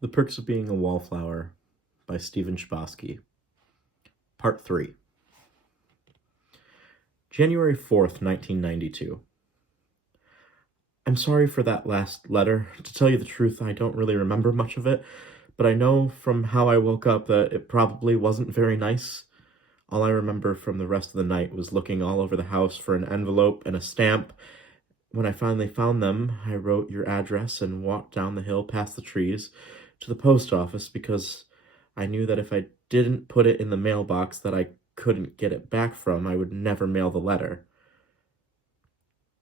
The Perks of Being a Wallflower by Stephen Chbosky. Part 3. January 4th, 1992. I'm sorry for that last letter. To tell you the truth, I don't really remember much of it, but I know from how I woke up that it probably wasn't very nice. All I remember from the rest of the night was looking all over the house for an envelope and a stamp. When I finally found them, I wrote your address and walked down the hill past the trees to the post office because I knew that if I didn't put it in the mailbox that I couldn't get it back from, I would never mail the letter.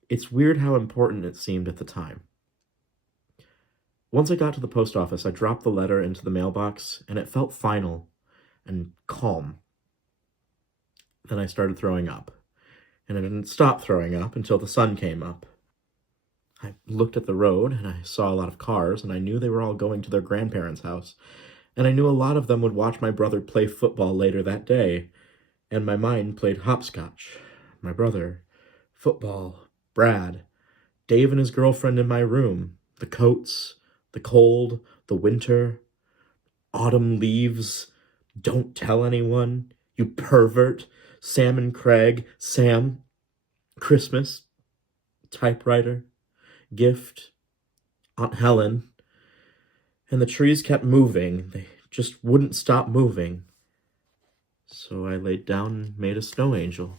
It's weird how important it seemed at the time. Once I got to the post office, I dropped the letter into the mailbox, and it felt final and calm. Then I started throwing up, and I didn't stop throwing up until the sun came up. I looked at the road, and I saw a lot of cars, and I knew they were all going to their grandparents' house. And I knew a lot of them would watch my brother play football later that day, and my mind played hopscotch. My brother, football, Brad, Dave and his girlfriend in my room, the coats, the cold, the winter, autumn leaves, don't tell anyone, you pervert, Sam and Craig, Sam, Christmas, typewriter, gift, Aunt Helen. And the trees kept moving. They just wouldn't stop moving. So I laid down and made a snow angel.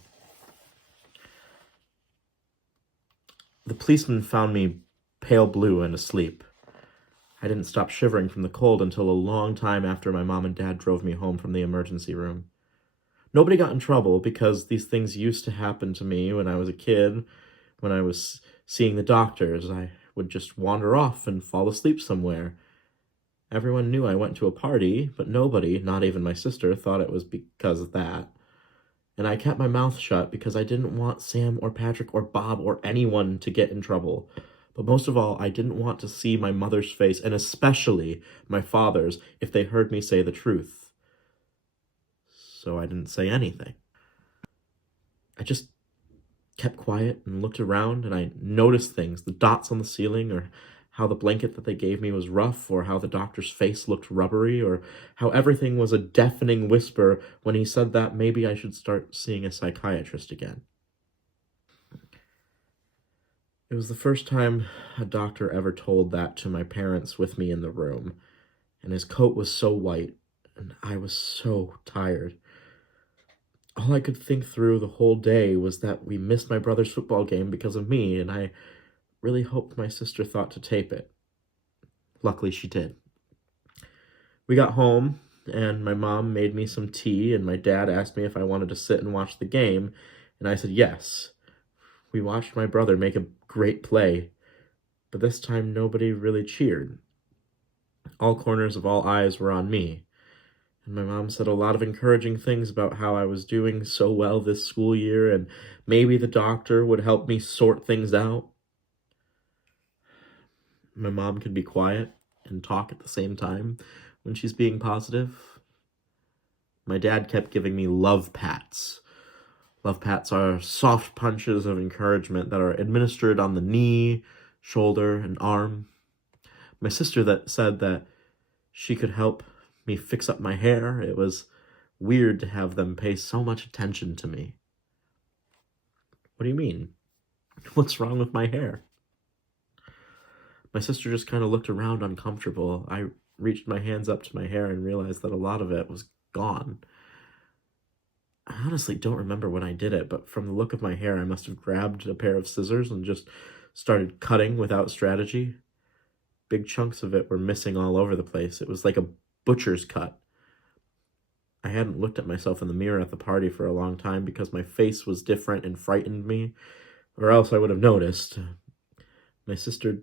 The policeman found me pale blue and asleep. I didn't stop shivering from the cold until a long time after my mom and dad drove me home from the emergency room. Nobody got in trouble because these things used to happen to me when I was a kid. When I was seeing the doctors, I would just wander off and fall asleep somewhere. Everyone knew I went to a party, but nobody, not even my sister, thought it was because of that. And I kept my mouth shut because I didn't want Sam or Patrick or Bob or anyone to get in trouble. But most of all, I didn't want to see my mother's face, and especially my father's, if they heard me say the truth. So I didn't say anything. I just kept quiet and looked around, and I noticed things, the dots on the ceiling, or how the blanket that they gave me was rough, or how the doctor's face looked rubbery, or how everything was a deafening whisper when he said that maybe I should start seeing a psychiatrist again. It was the first time a doctor ever told that to my parents with me in the room, and his coat was so white, and I was so tired. All I could think through the whole day was that we missed my brother's football game because of me, and I really hoped my sister thought to tape it. Luckily, she did. We got home, and my mom made me some tea, and my dad asked me if I wanted to sit and watch the game, and I said yes. We watched my brother make a great play, but this time nobody really cheered. All corners of all eyes were on me, and my mom said a lot of encouraging things about how I was doing so well this school year, and maybe the doctor would help me sort things out. My mom can be quiet and talk at the same time when she's being positive. My dad kept giving me love pats. Love pats are soft punches of encouragement that are administered on the knee, shoulder, and arm. My sister that said that she could help me fix up my hair. It was weird to have them pay so much attention to me. What do you mean? What's wrong with my hair? My sister just kind of looked around uncomfortable. I reached my hands up to my hair and realized that a lot of it was gone. I honestly don't remember when I did it, but from the look of my hair, I must have grabbed a pair of scissors and just started cutting without strategy. Big chunks of it were missing all over the place. It was like a butcher's cut. I hadn't looked at myself in the mirror at the party for a long time because my face was different and frightened me, or else I would have noticed. My sister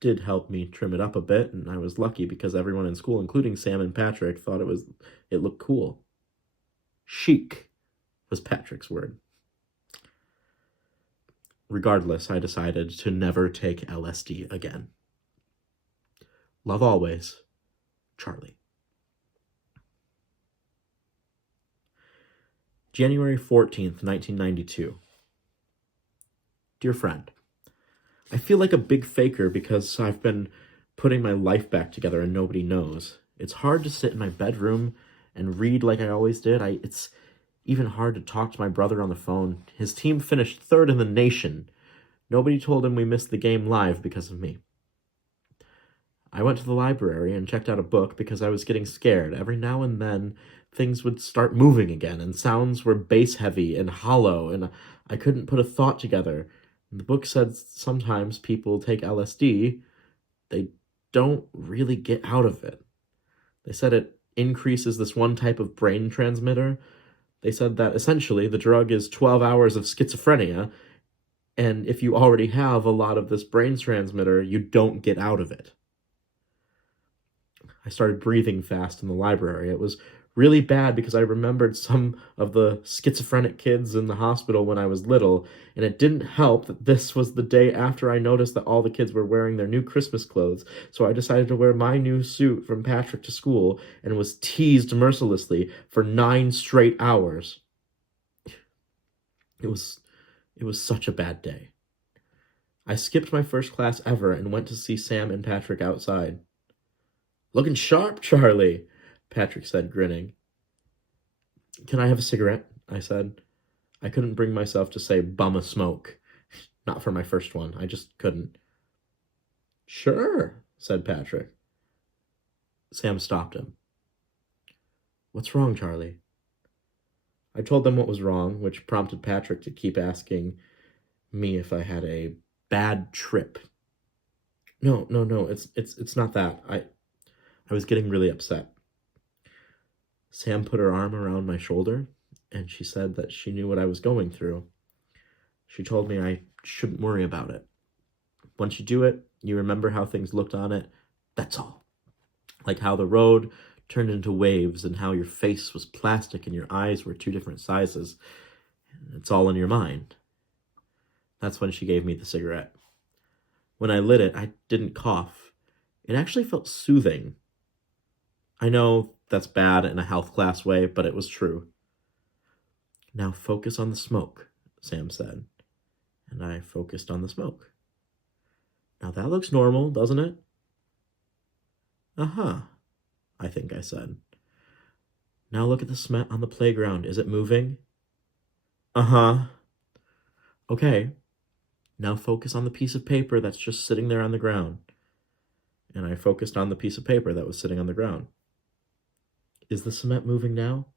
did help me trim it up a bit, and I was lucky because everyone in school, including Sam and Patrick, thought it looked cool. Chic was Patrick's word. Regardless, I decided to never take LSD again. Love always, Charlie. January 14th, 1992. Dear friend, I feel like a big faker because I've been putting my life back together and nobody knows. It's hard to sit in my bedroom and read like I always did. It's even hard to talk to my brother on the phone. His team finished third in the nation. Nobody told him we missed the game live because of me. I went to the library and checked out a book because I was getting scared. Every now and then, things would start moving again, and sounds were bass-heavy and hollow, and I couldn't put a thought together. The book said sometimes people take LSD, they don't really get out of it. They said it increases this one type of brain transmitter. They said that essentially the drug is 12 hours of schizophrenia, and if you already have a lot of this brain transmitter, you don't get out of it. I started breathing fast in the library. It was really bad because I remembered some of the schizophrenic kids in the hospital when I was little, and it didn't help that this was the day after I noticed that all the kids were wearing their new Christmas clothes, so I decided to wear my new suit from Patrick to school and was teased mercilessly for 9 straight hours. It was such a bad day. I skipped my first class ever and went to see Sam and Patrick outside. "Looking sharp, Charlie," Patrick said, grinning. "Can I have a cigarette?" I said. I couldn't bring myself to say bum a smoke. Not for my first one. I just couldn't. "Sure," said Patrick. Sam stopped him. "What's wrong, Charlie?" I told them what was wrong, which prompted Patrick to keep asking me if I had a bad trip. No, it's not that. I was getting really upset. Sam put her arm around my shoulder, and she said that she knew what I was going through. She told me I shouldn't worry about it. Once you do it, you remember how things looked on it. That's all. Like how the road turned into waves and how your face was plastic and your eyes were 2 different sizes. It's all in your mind. That's when she gave me the cigarette. When I lit it, I didn't cough. It actually felt soothing. I know that's bad in a health class way, but it was true. "Now focus on the smoke," Sam said. And I focused on the smoke. "Now that looks normal, doesn't it?" "Uh-huh," I think I said. "Now look at the cement on the playground. Is it moving?" "Uh-huh." "Okay. Now focus on the piece of paper that's just sitting there on the ground." And I focused on the piece of paper that was sitting on the ground. "Is the cement moving now?"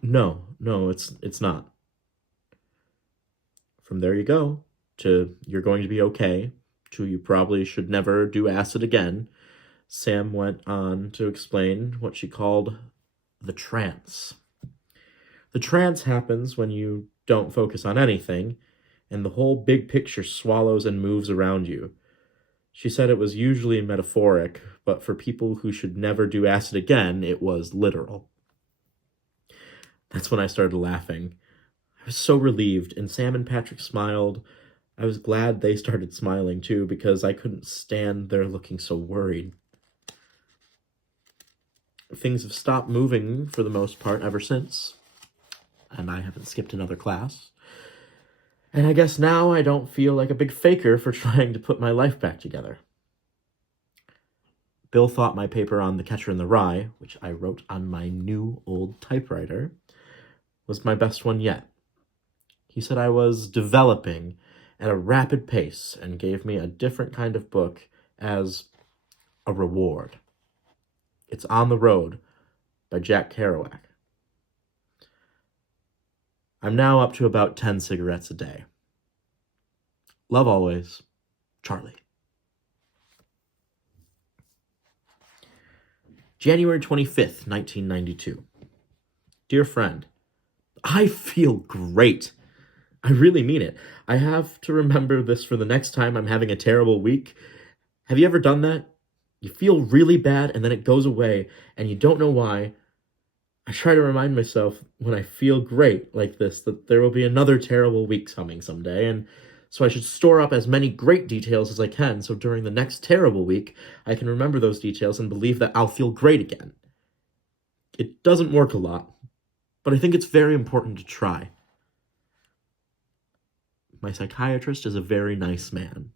No, it's not." From there you go, to "you're going to be okay," to "you probably should never do acid again," Sam went on to explain what she called the trance. The trance happens when you don't focus on anything, and the whole big picture swallows and moves around you. She said it was usually metaphoric, but for people who should never do acid again, it was literal. That's when I started laughing. I was so relieved, and Sam and Patrick smiled. I was glad they started smiling too, because I couldn't stand their looking so worried. Things have stopped moving for the most part ever since, and I haven't skipped another class. And I guess now I don't feel like a big faker for trying to put my life back together. Bill thought my paper on The Catcher in the Rye, which I wrote on my new old typewriter, was my best one yet. He said I was developing at a rapid pace and gave me a different kind of book as a reward. It's On the Road by Jack Kerouac. I'm now up to about 10 cigarettes a day. Love always, Charlie. January 25th, 1992. Dear friend, I feel great. I really mean it. I have to remember this for the next time I'm having a terrible week. Have you ever done that? You feel really bad and then it goes away and you don't know why. I try to remind myself when I feel great like this that there will be another terrible week coming someday, and so I should store up as many great details as I can so during the next terrible week I can remember those details and believe that I'll feel great again. It doesn't work a lot, but I think it's very important to try. My psychiatrist is a very nice man.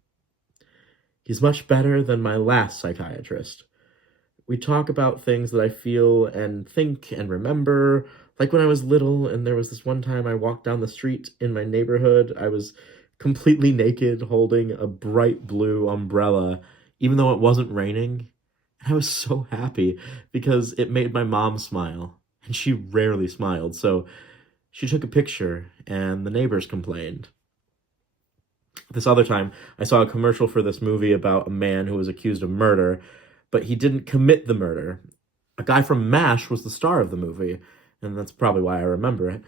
He's much better than my last psychiatrist. We talk about things that I feel and think and remember. Like when I was little, and there was this one time I walked down the street in my neighborhood. I was completely naked, holding a bright blue umbrella, even though it wasn't raining. I was so happy because it made my mom smile, and she rarely smiled. So she took a picture, and the neighbors complained. This other time, I saw a commercial for this movie about a man who was accused of murder, but he didn't commit the murder. A guy from MASH was the star of the movie, and that's probably why I remember it.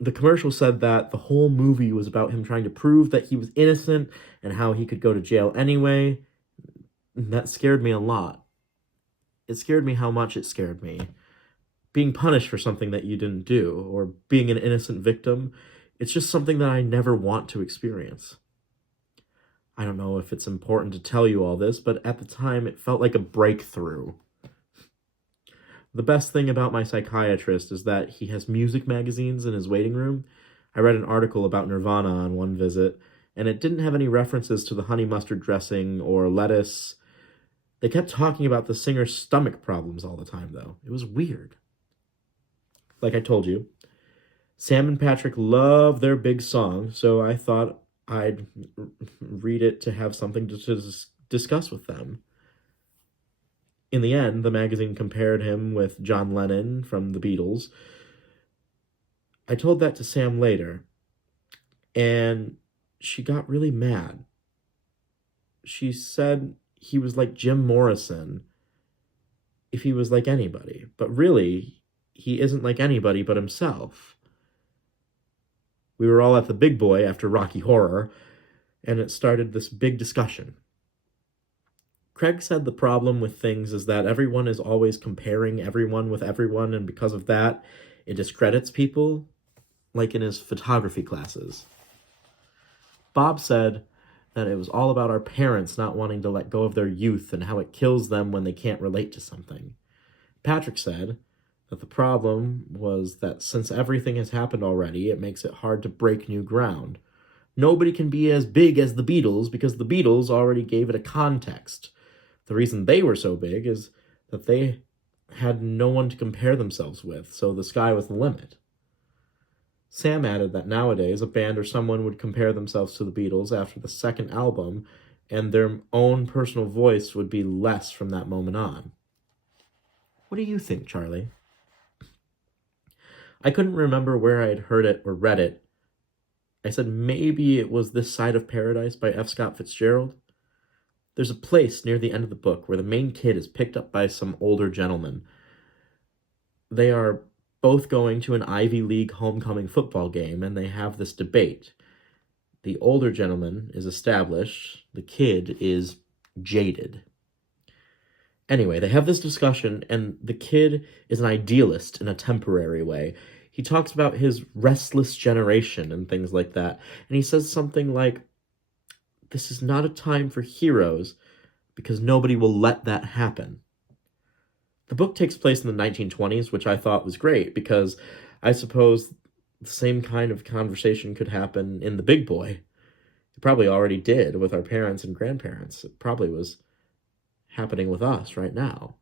The commercial said that the whole movie was about him trying to prove that he was innocent and how he could go to jail anyway. That scared me a lot. It scared me how much it scared me. Being punished for something that you didn't do, or being an innocent victim, it's just something that I never want to experience. I don't know if it's important to tell you all this, but at the time it felt like a breakthrough. The best thing about my psychiatrist is that he has music magazines in his waiting room. I read an article about Nirvana on one visit, and it didn't have any references to the honey mustard dressing or lettuce. They kept talking about the singer's stomach problems all the time, though. It was weird. Like I told you, Sam and Patrick love their big song, so I thought I'd read it to have something to discuss with them. In the end, the magazine compared him with John Lennon from the Beatles. I told that to Sam later, and she got really mad. She said he was like Jim Morrison if he was like anybody, but really, he isn't like anybody but himself. We were all at the Big Boy after Rocky Horror, and it started this big discussion. Craig said the problem with things is that everyone is always comparing everyone with everyone, and because of that, it discredits people, like in his photography classes. Bob said that it was all about our parents not wanting to let go of their youth and how it kills them when they can't relate to something. Patrick said that the problem was that since everything has happened already, it makes it hard to break new ground. Nobody can be as big as the Beatles because the Beatles already gave it a context. The reason they were so big is that they had no one to compare themselves with, so the sky was the limit. Sam added that nowadays a band or someone would compare themselves to the Beatles after the second album, and their own personal voice would be less from that moment on. What do you think, Charlie? I couldn't remember where I had heard it or read it. I said maybe it was This Side of Paradise by F. Scott Fitzgerald. There's a place near the end of the book where the main kid is picked up by some older gentleman. They are both going to an Ivy League homecoming football game, and they have this debate. The older gentleman is established, the kid is jaded. Anyway, they have this discussion, and the kid is an idealist in a temporary way. He talks about his restless generation and things like that, and he says something like, "This is not a time for heroes, because nobody will let that happen." The book takes place in the 1920s, which I thought was great, because I suppose the same kind of conversation could happen in The Big Boy. It probably already did with our parents and grandparents. It probably was happening with us right now.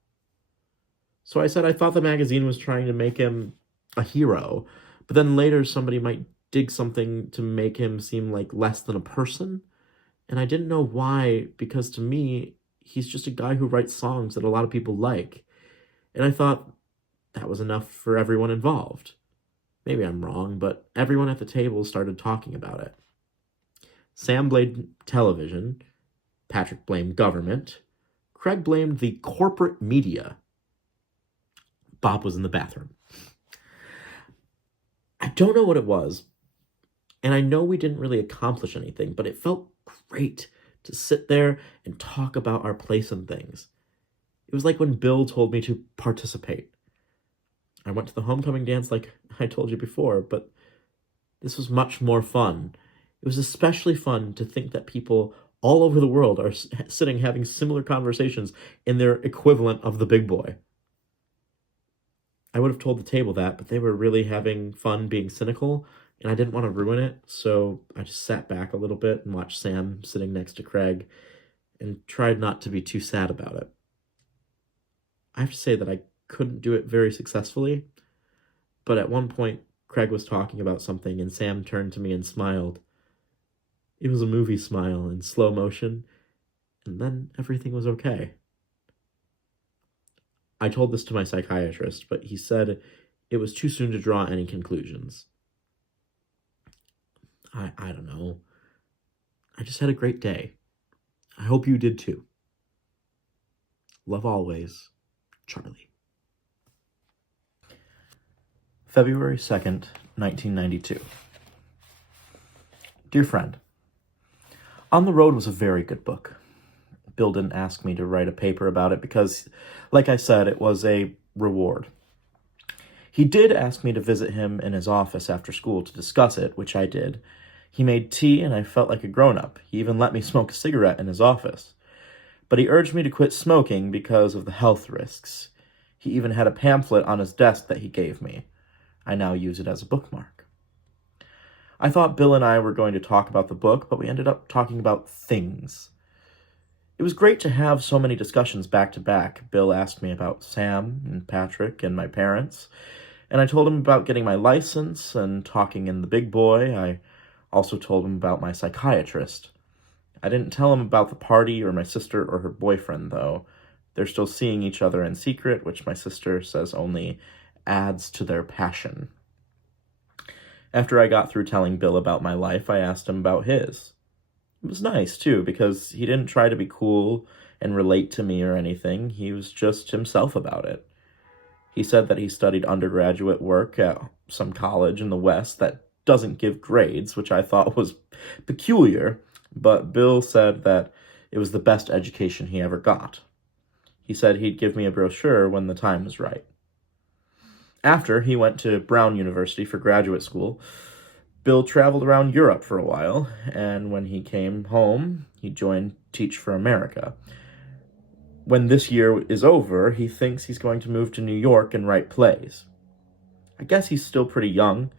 So I said I thought the magazine was trying to make him a hero, but then later somebody might dig something to make him seem like less than a person, and I didn't know why, because to me, he's just a guy who writes songs that a lot of people like, and I thought that was enough for everyone involved. Maybe I'm wrong, but everyone at the table started talking about it. Sam blamed television, Patrick blamed government, Craig blamed the corporate media. Bob was in the bathroom. I don't know what it was, and I know we didn't really accomplish anything, but it felt great to sit there and talk about our place in things. It was like when Bill told me to participate. I went to the homecoming dance like I told you before, but this was much more fun. It was especially fun to think that people all over the world are sitting having similar conversations in their equivalent of The Big Boy. I would have told the table that, but they were really having fun being cynical, and I didn't want to ruin it, so I just sat back a little bit and watched Sam sitting next to Craig and tried not to be too sad about it. I have to say that I couldn't do it very successfully, but at one point, Craig was talking about something, and Sam turned to me and smiled. It was a movie smile in slow motion, and then everything was okay. I told this to my psychiatrist, but he said it was too soon to draw any conclusions. I don't know. I just had a great day. I hope you did too. Love always, Charlie. February 2nd, 1992. Dear friend, On the Road was a very good book. Bill didn't ask me to write a paper about it because, like I said, it was a reward. He did ask me to visit him in his office after school to discuss it, which I did. He made tea and I felt like a grown-up. He even let me smoke a cigarette in his office. But he urged me to quit smoking because of the health risks. He even had a pamphlet on his desk that he gave me. I now use it as a bookmark. I thought Bill and I were going to talk about the book, but we ended up talking about things. It was great to have so many discussions back to back. Bill asked me about Sam and Patrick and my parents, and I told him about getting my license and talking in the big boy. I also told him about my psychiatrist. I didn't tell him about the party or my sister or her boyfriend, though. They're still seeing each other in secret, which my sister says only adds to their passion. After I got through telling Bill about my life, I asked him about his. It was nice, too, because he didn't try to be cool and relate to me or anything. He was just himself about it. He said that he studied undergraduate work at some college in the West that doesn't give grades, which I thought was peculiar, but Bill said that it was the best education he ever got. He said he'd give me a brochure when the time was right. After he went to Brown University for graduate school, Bill traveled around Europe for a while, and when he came home, he joined Teach for America. When this year is over, he thinks he's going to move to New York and write plays. I guess he's still pretty young,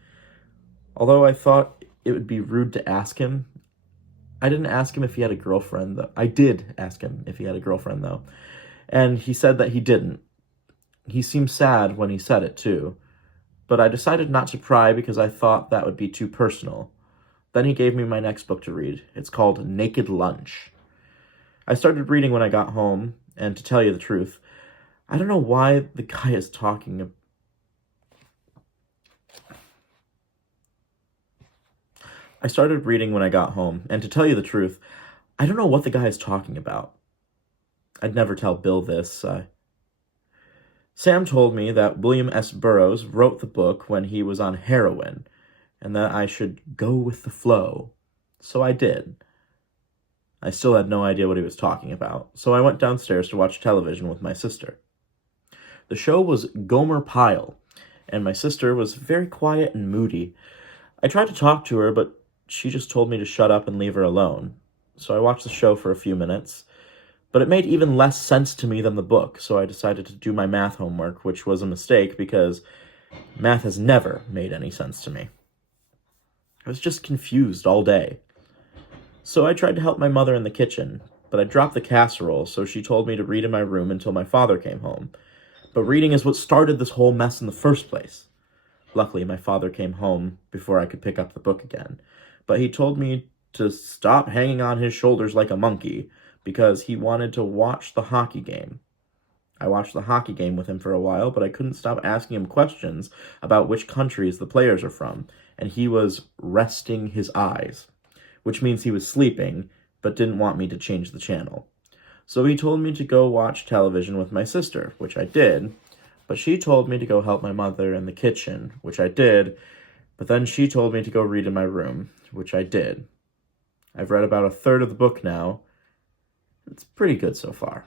although I thought it would be rude to ask him. I didn't ask him if he had a girlfriend, though. I did ask him if he had a girlfriend, though, and he said that he didn't. He seemed sad when he said it, too. But I decided not to pry because I thought that would be too personal. Then he gave me my next book to read. It's called Naked Lunch. I started reading when I got home, and to tell you the truth, I don't know why the guy is talking I started reading when I got home, and to tell you the truth, I don't know what the guy is talking about. I'd never tell Bill this. Sam told me that William S. Burroughs wrote the book when he was on heroin, and that I should go with the flow. So I did. I still had no idea what he was talking about, so I went downstairs to watch television with my sister. The show was Gomer Pyle, and my sister was very quiet and moody. I tried to talk to her, but she just told me to shut up and leave her alone. So I watched the show for a few minutes, but it made even less sense to me than the book, so I decided to do my math homework, which was a mistake because math has never made any sense to me. I was just confused all day. So I tried to help my mother in the kitchen, but I dropped the casserole, so she told me to read in my room until my father came home. But reading is what started this whole mess in the first place. Luckily, my father came home before I could pick up the book again, but he told me to stop hanging on his shoulders like a monkey because he wanted to watch the hockey game. I watched the hockey game with him for a while, but I couldn't stop asking him questions about which countries the players are from, and he was resting his eyes, which means he was sleeping, but didn't want me to change the channel. So he told me to go watch television with my sister, which I did, but she told me to go help my mother in the kitchen, which I did, but then she told me to go read in my room, which I did. I've read about a third of the book now. It's pretty good so far.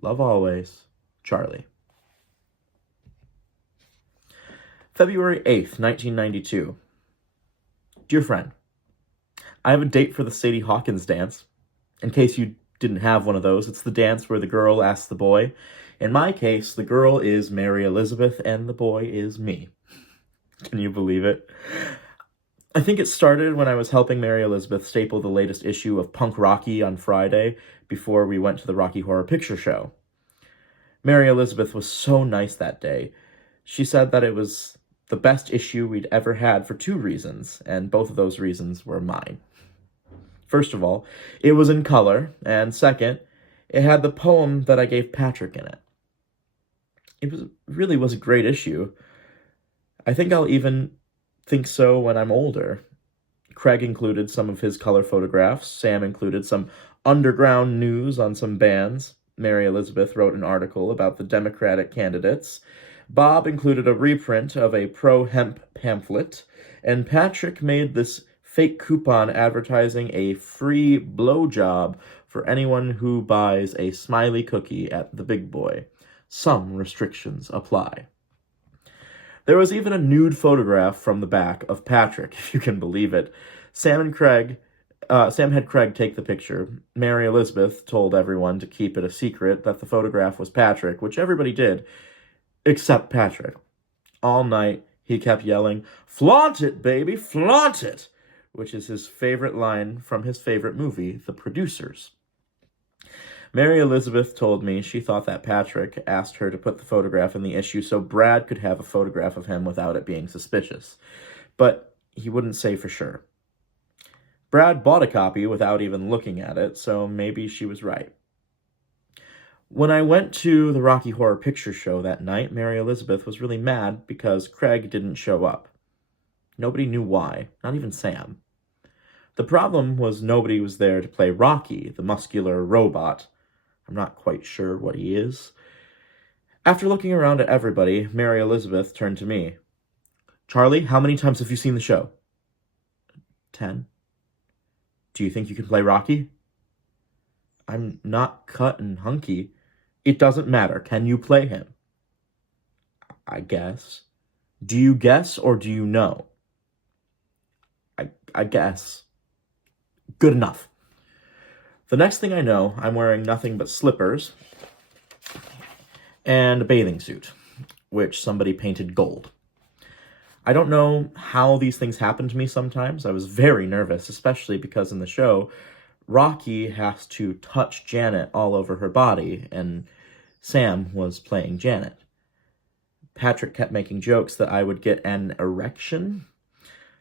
Love always, Charlie. February 8th, 1992. Dear friend, I have a date for the Sadie Hawkins dance. In case you didn't have one of those, it's the dance where the girl asks the boy. In my case, the girl is Mary Elizabeth and the boy is me. Can you believe it? I think it started when I was helping Mary Elizabeth staple the latest issue of Punk Rocky on Friday before we went to the Rocky Horror Picture Show. Mary Elizabeth was so nice that day. She said that it was the best issue we'd ever had for 2 reasons, and both of those reasons were mine. First of all, it was in color, and second, it had the poem that I gave Patrick in it. Really was a great issue. I think I'll even think so when I'm older. Craig included some of his color photographs. Sam included some underground news on some bands. Mary Elizabeth wrote an article about the Democratic candidates. Bob included a reprint of a pro-hemp pamphlet. And Patrick made this fake coupon advertising a free blowjob for anyone who buys a smiley cookie at the Big Boy. Some restrictions apply. There was even a nude photograph from the back of Patrick, if you can believe it. Sam had Craig take the picture. Mary Elizabeth told everyone to keep it a secret that the photograph was Patrick, which everybody did, except Patrick. All night, he kept yelling, "Flaunt it, baby, flaunt it!" which is his favorite line from his favorite movie, The Producers. Mary Elizabeth told me she thought that Patrick asked her to put the photograph in the issue so Brad could have a photograph of him without it being suspicious. But he wouldn't say for sure. Brad bought a copy without even looking at it, so maybe she was right. When I went to the Rocky Horror Picture Show that night, Mary Elizabeth was really mad because Craig didn't show up. Nobody knew why, not even Sam. The problem was nobody was there to play Rocky, the muscular robot. I'm not quite sure what he is. After looking around at everybody, Mary Elizabeth turned to me. "Charlie, how many times have you seen the show?" 10. "Do you think you can play Rocky?" "I'm not cut and hunky." "It doesn't matter. Can you play him?" "I guess." "Do you guess or do you know?" I guess." "Good enough." The next thing I know, I'm wearing nothing but slippers and a bathing suit, which somebody painted gold. I don't know how these things happen to me sometimes. I was very nervous, especially because in the show, Rocky has to touch Janet all over her body, and Sam was playing Janet. Patrick kept making jokes that I would get an erection.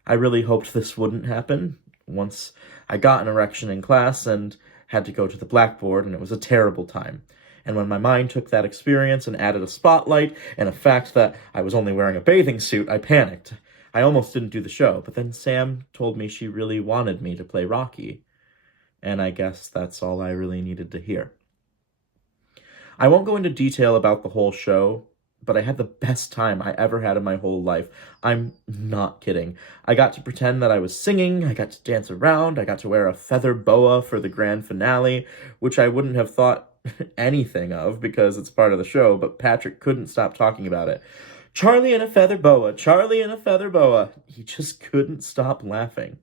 I really hoped this wouldn't happen. Once I got an erection in class and had to go to the blackboard, and it was a terrible time. And when my mind took that experience and added a spotlight and a fact that I was only wearing a bathing suit, I panicked. I almost didn't do the show, but then Sam told me she really wanted me to play Rocky. And I guess that's all I really needed to hear. I won't go into detail about the whole show, but I had the best time I ever had in my whole life. I'm not kidding. I got to pretend that I was singing, I got to dance around, I got to wear a feather boa for the grand finale, which I wouldn't have thought anything of because it's part of the show, but Patrick couldn't stop talking about it. "Charlie in a feather boa, Charlie in a feather boa." He just couldn't stop laughing.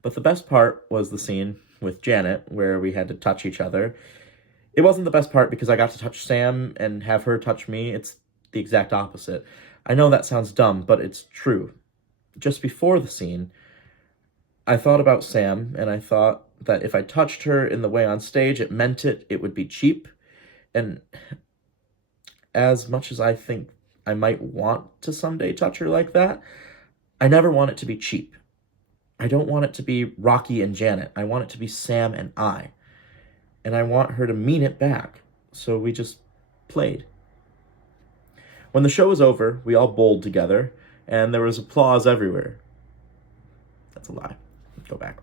But the best part was the scene with Janet, where we had to touch each other. It wasn't the best part because I got to touch Sam and have her touch me. It's the exact opposite. I know that sounds dumb, but it's true. Just before the scene, I thought about Sam, and I thought that if I touched her in the way on stage, it meant it would be cheap. And as much as I think I might want to someday touch her like that, I never want it to be cheap. I don't want it to be Rocky and Janet. I want it to be Sam and I. And I want her to mean it back. So we just played. When the show was over, we all bowled together, and there was applause everywhere. That's a lie. Go back.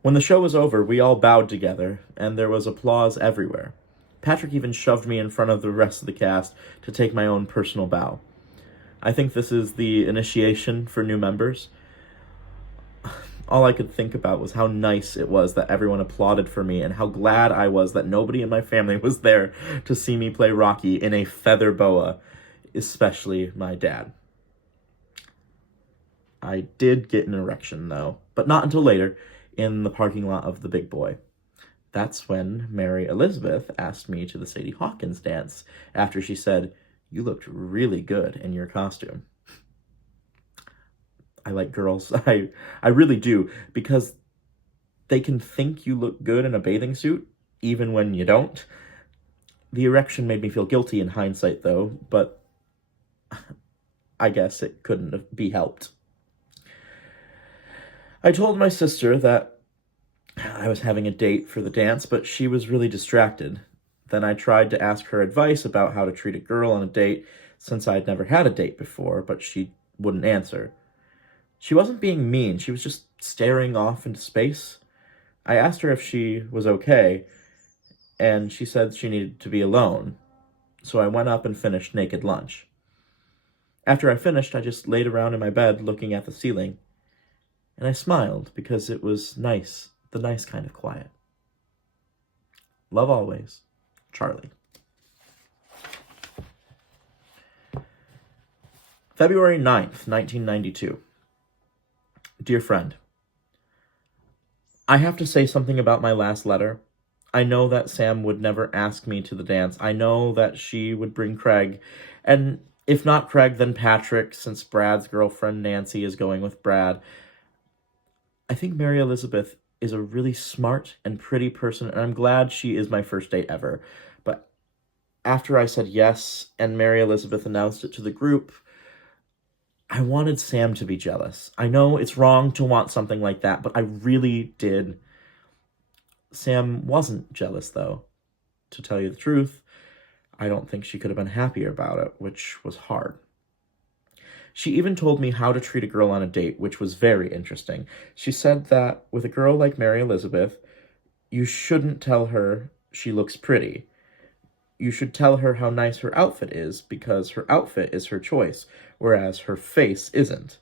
When the show was over, we all bowed together, and there was applause everywhere. Patrick even shoved me in front of the rest of the cast to take my own personal bow. I think this is the initiation for new members. All I could think about was how nice it was that everyone applauded for me and how glad I was that nobody in my family was there to see me play Rocky in a feather boa, especially my dad. I did get an erection, though, but not until later in the parking lot of the Big Boy. That's when Mary Elizabeth asked me to the Sadie Hawkins dance after she said, "You looked really good in your costume." I like girls. I really do, because they can think you look good in a bathing suit, even when you don't. The erection made me feel guilty in hindsight, though, but I guess it couldn't be helped. I told my sister that I was having a date for the dance, but she was really distracted. Then I tried to ask her advice about how to treat a girl on a date, since I'd never had a date before, but she wouldn't answer. She wasn't being mean, she was just staring off into space. I asked her if she was okay, and she said she needed to be alone, so I went up and finished naked lunch. After I finished, I just laid around in my bed looking at the ceiling, and I smiled because it was nice, the nice kind of quiet. Love always, Charlie. February 9th, 1992. Dear friend, I have to say something about my last letter. I know that Sam would never ask me to the dance. I know that she would bring Craig, and if not Craig, then Patrick, since Brad's girlfriend Nancy is going with Brad. I think Mary Elizabeth is a really smart and pretty person, and I'm glad she is my first date ever. But after I said yes, and Mary Elizabeth announced it to the group, I wanted Sam to be jealous. I know it's wrong to want something like that, but I really did. Sam wasn't jealous, though. To tell you the truth, I don't think she could have been happier about it, which was hard. She even told me how to treat a girl on a date, which was very interesting. She said that with a girl like Mary Elizabeth, you shouldn't tell her she looks pretty. You should tell her how nice her outfit is, because her outfit is her choice, whereas her face isn't.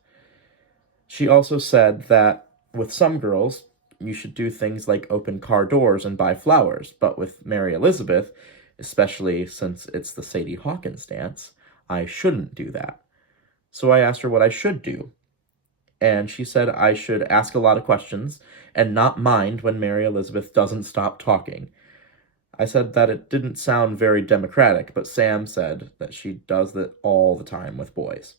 She also said that with some girls, you should do things like open car doors and buy flowers, but with Mary Elizabeth, especially since it's the Sadie Hawkins dance, I shouldn't do that. So I asked her what I should do, and she said I should ask a lot of questions and not mind when Mary Elizabeth doesn't stop talking. I said that it didn't sound very democratic, but Sam said that she does that all the time with boys.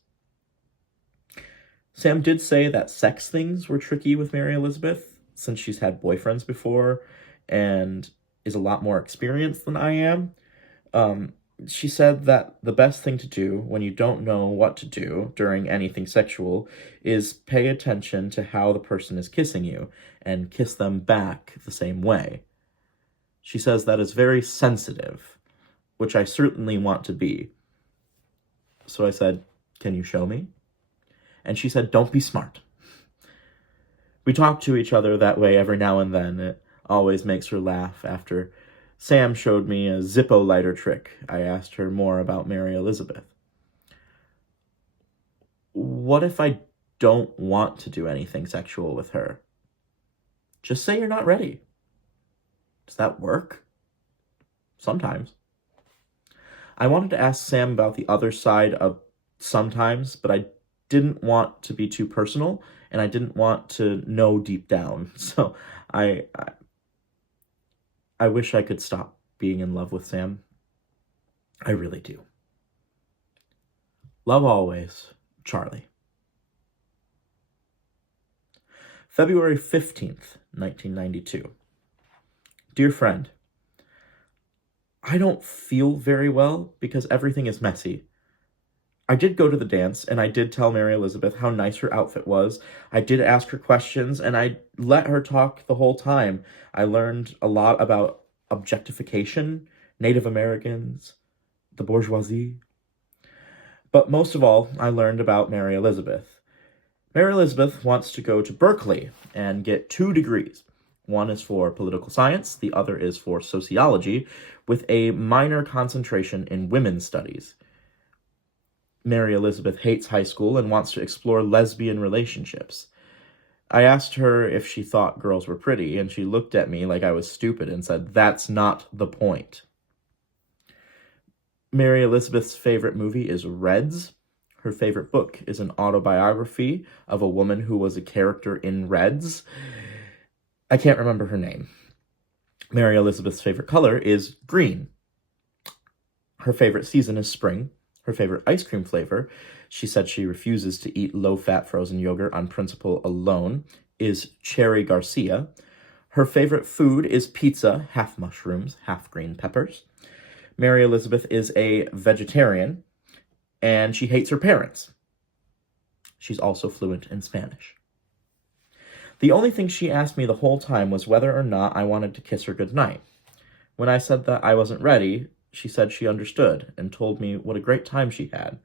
Sam did say that sex things were tricky with Mary Elizabeth, since she's had boyfriends before and is a lot more experienced than I am. She said that the best thing to do when you don't know what to do during anything sexual is pay attention to how the person is kissing you and kiss them back the same way. She says that is very sensitive, which I certainly want to be. So I said, "Can you show me?" And she said, "Don't be smart." We talk to each other that way every now and then. It always makes her laugh. After Sam showed me a Zippo lighter trick, I asked her more about Mary Elizabeth. What if I don't want to do anything sexual with her? Just say you're not ready. Does that work? Sometimes. I wanted to ask Sam about the other side of sometimes, but I didn't want to be too personal, and I didn't want to know deep down. So I wish I could stop being in love with Sam. I really do. Love always, Charlie. February 15th, 1992. Dear friend, I don't feel very well because everything is messy. I did go to the dance, and I did tell Mary Elizabeth how nice her outfit was. I did ask her questions, and I let her talk the whole time. I learned a lot about objectification, Native Americans, the bourgeoisie. But most of all, I learned about Mary Elizabeth. Mary Elizabeth wants to go to Berkeley and get 2 degrees. One is for political science, the other is for sociology, with a minor concentration in women's studies. Mary Elizabeth hates high school and wants to explore lesbian relationships. I asked her if she thought girls were pretty, and she looked at me like I was stupid and said, "That's not the point." Mary Elizabeth's favorite movie is Reds. Her favorite book is an autobiography of a woman who was a character in Reds. I can't remember her name. Mary Elizabeth's favorite color is green. Her favorite season is spring. Her favorite ice cream flavor she said she refuses to eat low-fat frozen yogurt on principle alone, is Cherry Garcia. Her favorite food is pizza, half mushrooms, half green peppers. Mary Elizabeth is a vegetarian, and she hates her parents. She's also fluent in Spanish. The only thing she asked me the whole time was whether or not I wanted to kiss her goodnight. When I said that I wasn't ready, she said she understood and told me what a great time she had.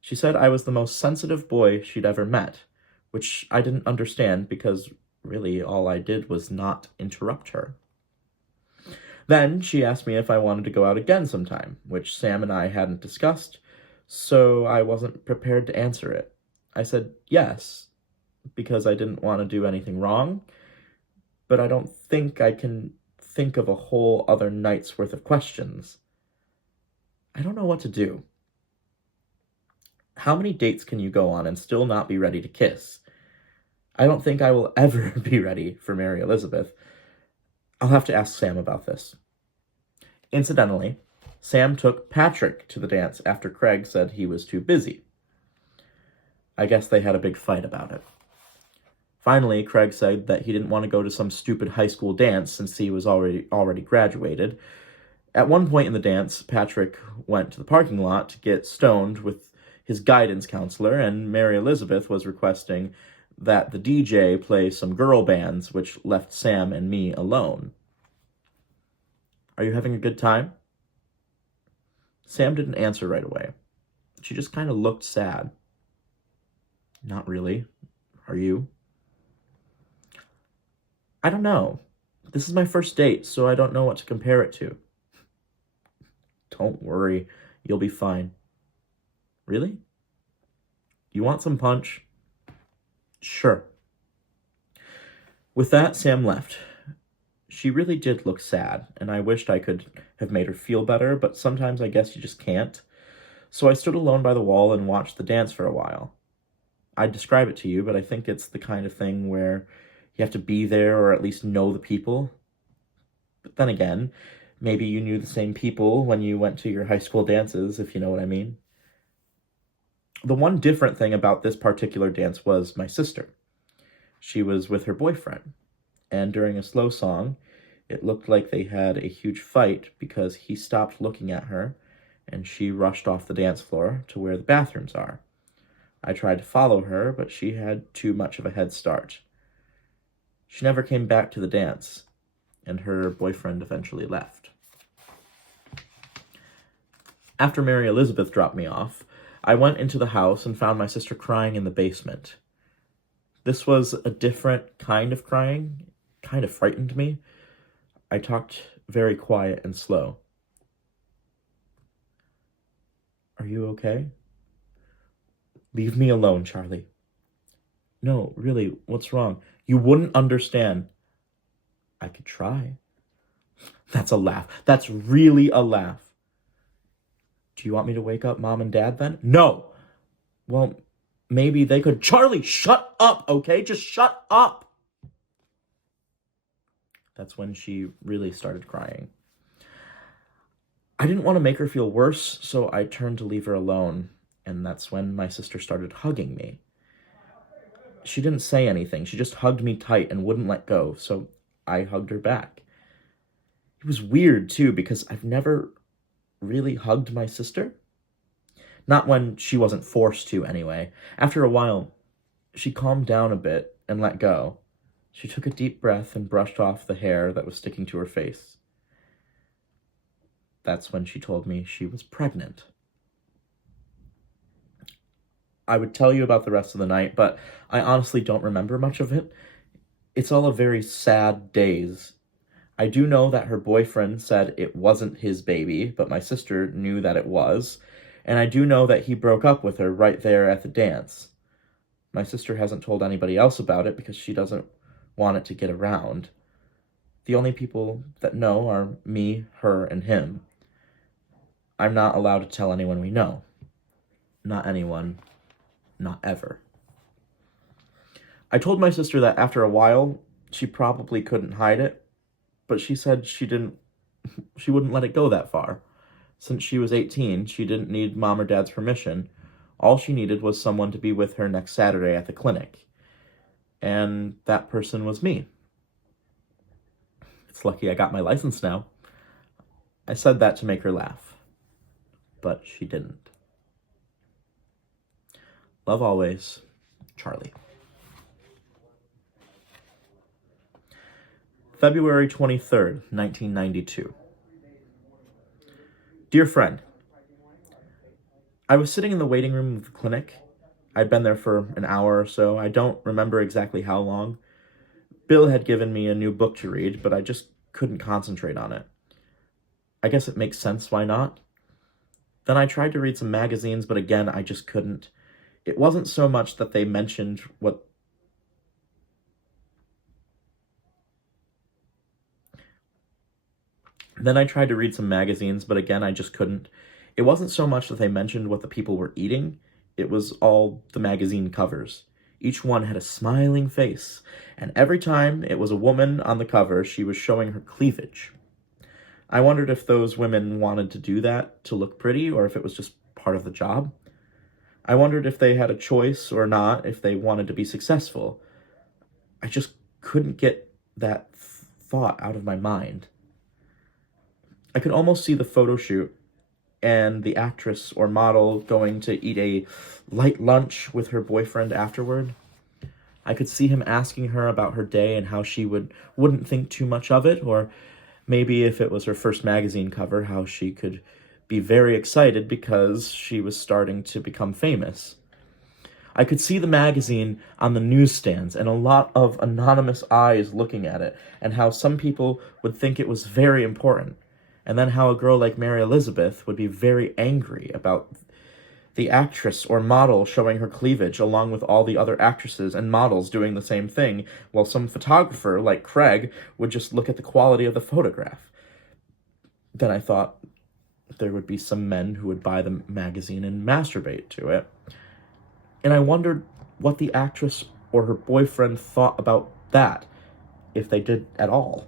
She said I was the most sensitive boy she'd ever met, which I didn't understand because really all I did was not interrupt her. Then she asked me if I wanted to go out again sometime, which Sam and I hadn't discussed, so I wasn't prepared to answer it. I said yes, because I didn't want to do anything wrong, but I don't think I can think of a whole other night's worth of questions. I don't know what to do. How many dates can you go on and still not be ready to kiss? I don't think I will ever be ready for Mary Elizabeth. I'll have to ask Sam about this. Incidentally, Sam took Patrick to the dance after Craig said he was too busy. I guess they had a big fight about it. Finally, Craig said that he didn't want to go to some stupid high school dance since he was already graduated. At one point in the dance, Patrick went to the parking lot to get stoned with his guidance counselor, and Mary Elizabeth was requesting that the DJ play some girl bands, which left Sam and me alone. Are you having a good time? Sam didn't answer right away. She just kind of looked sad. Not really. Are you? I don't know. This is my first date, so I don't know what to compare it to. Don't worry. You'll be fine. Really? You want some punch? Sure. With that, Sam left. She really did look sad, and I wished I could have made her feel better, but sometimes I guess you just can't. So I stood alone by the wall and watched the dance for a while. I'd describe it to you, but I think it's the kind of thing where you have to be there or at least know the people. But then again, maybe you knew the same people when you went to your high school dances, if you know what I mean. The one different thing about this particular dance was my sister. She was with her boyfriend, and during a slow song, it looked like they had a huge fight because he stopped looking at her, and she rushed off the dance floor to where the bathrooms are. I tried to follow her, but she had too much of a head start. She never came back to the dance, and her boyfriend eventually left. After Mary Elizabeth dropped me off, I went into the house and found my sister crying in the basement. This was a different kind of crying. It kind of frightened me. I talked very quiet and slow. Are you okay? Leave me alone, Charlie. No, really, what's wrong? You wouldn't understand. I could try. That's a laugh. That's really a laugh. Do you want me to wake up Mom and Dad then? No. Well, maybe they could. Charlie, shut up, okay? Just shut up. That's when she really started crying. I didn't want to make her feel worse, so I turned to leave her alone, and that's when my sister started hugging me. She didn't say anything. She just hugged me tight and wouldn't let go, so I hugged her back. It was weird, too, because I've never really hugged my sister. Not when she wasn't forced to, anyway. After a while, she calmed down a bit and let go. She took a deep breath and brushed off the hair that was sticking to her face. That's when she told me she was pregnant. I would tell you about the rest of the night, but I honestly don't remember much of it. It's all a very sad days. I do know that her boyfriend said it wasn't his baby, but my sister knew that it was, and I do know that he broke up with her right there at the dance. My sister hasn't told anybody else about it because she doesn't want it to get around. The only people that know are me, her, and him. I'm not allowed to tell anyone we know. Not anyone. Not ever. I told my sister that after a while, she probably couldn't hide it, but she said she wouldn't let it go that far. Since she was 18, she didn't need Mom or Dad's permission. All she needed was someone to be with her next Saturday at the clinic. And that person was me. It's lucky I got my license now. I said that to make her laugh, but she didn't. Love always, Charlie. February 23rd, 1992. Dear friend, I was sitting in the waiting room of the clinic. I'd been there for an hour or so. I don't remember exactly how long. Bill had given me a new book to read, but I just couldn't concentrate on it. I guess it makes sense why not. Then I tried to read some magazines, but again, I just couldn't. It wasn't so much that they mentioned what... Then I tried to read some magazines, but again, I just couldn't. It wasn't so much that they mentioned what the people were eating. It was all the magazine covers. Each one had a smiling face, and every time it was a woman on the cover, she was showing her cleavage. I wondered if those women wanted to do that to look pretty, or if it was just part of the job. I wondered if they had a choice or not, if they wanted to be successful. I just couldn't get that thought out of my mind. I could almost see the photo shoot and the actress or model going to eat a light lunch with her boyfriend afterward. I could see him asking her about her day and how she wouldn't think too much of it, or maybe if it was her first magazine cover, how she could be very excited because she was starting to become famous. I could see the magazine on the newsstands and a lot of anonymous eyes looking at it, and how some people would think it was very important. And then how a girl like Mary Elizabeth would be very angry about the actress or model showing her cleavage along with all the other actresses and models doing the same thing, while some photographer like Craig would just look at the quality of the photograph. Then I thought there would be some men who would buy the magazine and masturbate to it. And I wondered what the actress or her boyfriend thought about that, if they did at all.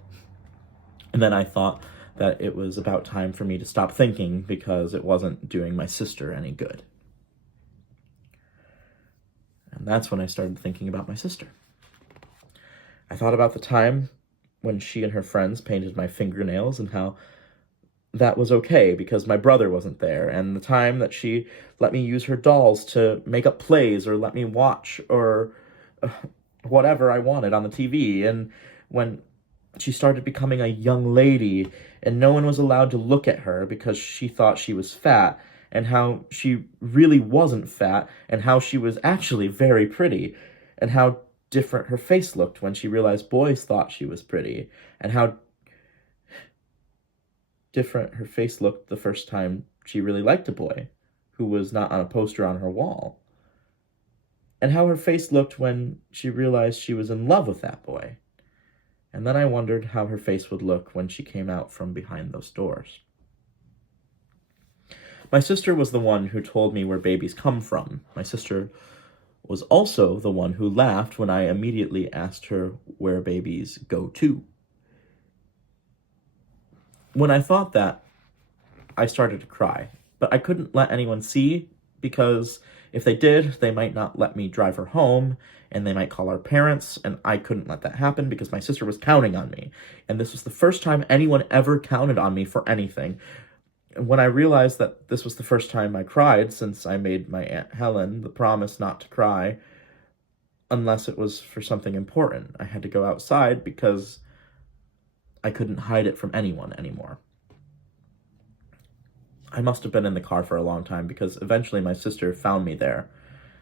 And then I thought that it was about time for me to stop thinking because it wasn't doing my sister any good. And that's when I started thinking about my sister. I thought about the time when she and her friends painted my fingernails and how that was okay because my brother wasn't there, and the time that she let me use her dolls to make up plays or let me watch or whatever I wanted on the TV, and when she started becoming a young lady and no one was allowed to look at her because she thought she was fat, and how she really wasn't fat, and how she was actually very pretty, and how different her face looked when she realized boys thought she was pretty, and how different her face looked the first time she really liked a boy who was not on a poster on her wall, and how her face looked when she realized she was in love with that boy. And then I wondered how her face would look when she came out from behind those doors. My sister was the one who told me where babies come from. My sister was also the one who laughed when I immediately asked her where babies go to. When I thought that, I started to cry, but I couldn't let anyone see because if they did, they might not let me drive her home, and they might call our parents, and I couldn't let that happen because my sister was counting on me. And this was the first time anyone ever counted on me for anything. And when I realized that this was the first time I cried since I made my Aunt Helen the promise not to cry unless it was for something important, I had to go outside because I couldn't hide it from anyone anymore. I must have been in the car for a long time because eventually my sister found me there.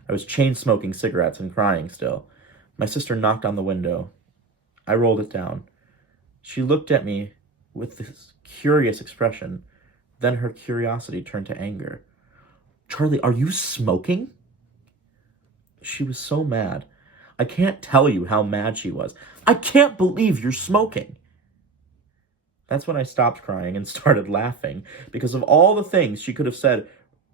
I was chain-smoking cigarettes and crying still. My sister knocked on the window. I rolled it down. She looked at me with this curious expression. Then her curiosity turned to anger. "Charlie, are you smoking?" She was so mad. I can't tell you how mad she was. "I can't believe you're smoking." That's when I stopped crying and started laughing because of all the things she could have said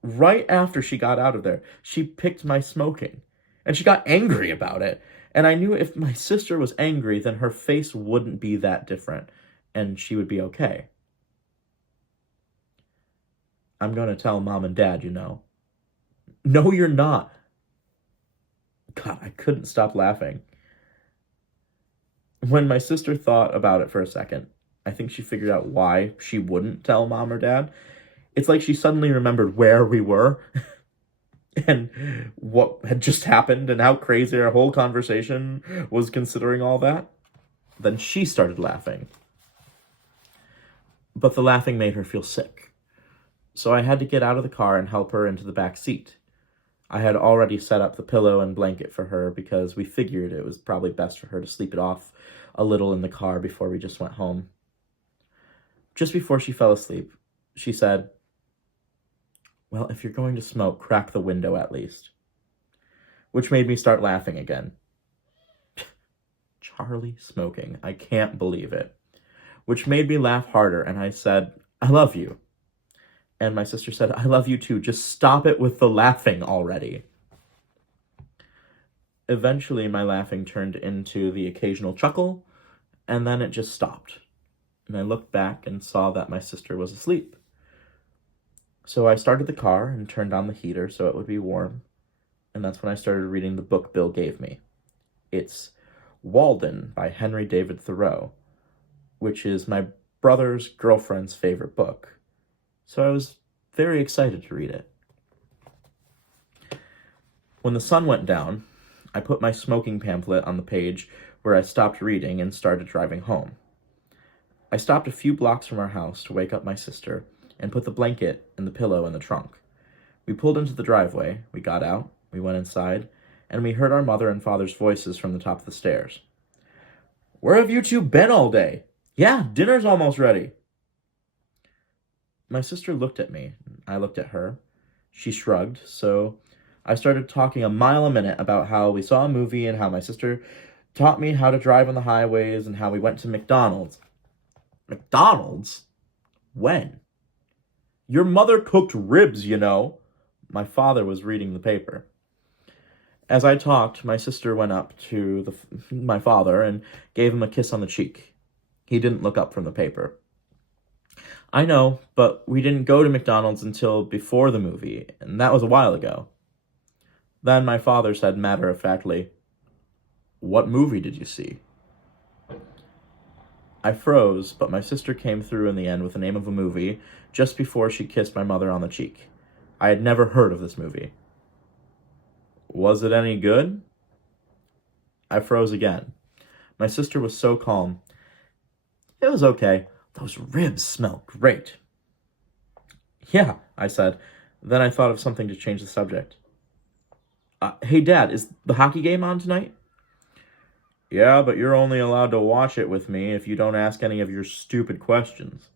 right after she got out of there. She picked my smoking, and she got angry about it. And I knew if my sister was angry, then her face wouldn't be that different, and she would be okay. "I'm going to tell Mom and Dad, you know." No, you're not. God, I couldn't stop laughing. When my sister thought about it for a second, I think she figured out why she wouldn't tell mom or dad. It's like she suddenly remembered where we were and what had just happened and how crazy our whole conversation was considering all that. Then she started laughing. But the laughing made her feel sick. So I had to get out of the car and help her into the back seat. I had already set up the pillow and blanket for her because we figured it was probably best for her to sleep it off a little in the car before we just went home. Just before she fell asleep, she said, "Well, if you're going to smoke, crack the window at least." Which made me start laughing again. Charlie smoking. I can't believe it. Which made me laugh harder, and I said, "I love you." And my sister said, "I love you too. Just stop it with the laughing already." Eventually, my laughing turned into the occasional chuckle, and then it just stopped. And I looked back and saw that my sister was asleep. So I started the car and turned on the heater so it would be warm, and that's when I started reading the book Bill gave me. It's Walden by Henry David Thoreau, which is my brother's girlfriend's favorite book. So I was very excited to read it. When the sun went down, I put my smoking pamphlet on the page where I stopped reading and started driving home. I stopped a few blocks from our house to wake up my sister and put the blanket and the pillow in the trunk. We pulled into the driveway, we got out, we went inside, and we heard our mother and father's voices from the top of the stairs. "Where have you two been all day?" "Yeah, dinner's almost ready." My sister looked at me. I looked at her. She shrugged, so I started talking a mile a minute about how we saw a movie and how my sister taught me how to drive on the highways and how we went to McDonald's. McDonald's? When? "Your mother cooked ribs, you know." My father was reading the paper. As I talked, my sister went up to my father and gave him a kiss on the cheek. He didn't look up from the paper. "I know, but we didn't go to McDonald's until before the movie, and that was a while ago." Then my father said matter-of-factly, "What movie did you see?" I froze, but my sister came through in the end with the name of a movie just before she kissed my mother on the cheek. I had never heard of this movie. "Was it any good?" I froze again. My sister was so calm. "It was okay. Those ribs smell great." "Yeah," I said. Then I thought of something to change the subject. "Hey, Dad, is the hockey game on tonight?" "Yeah, but you're only allowed to watch it with me if you don't ask any of your stupid questions."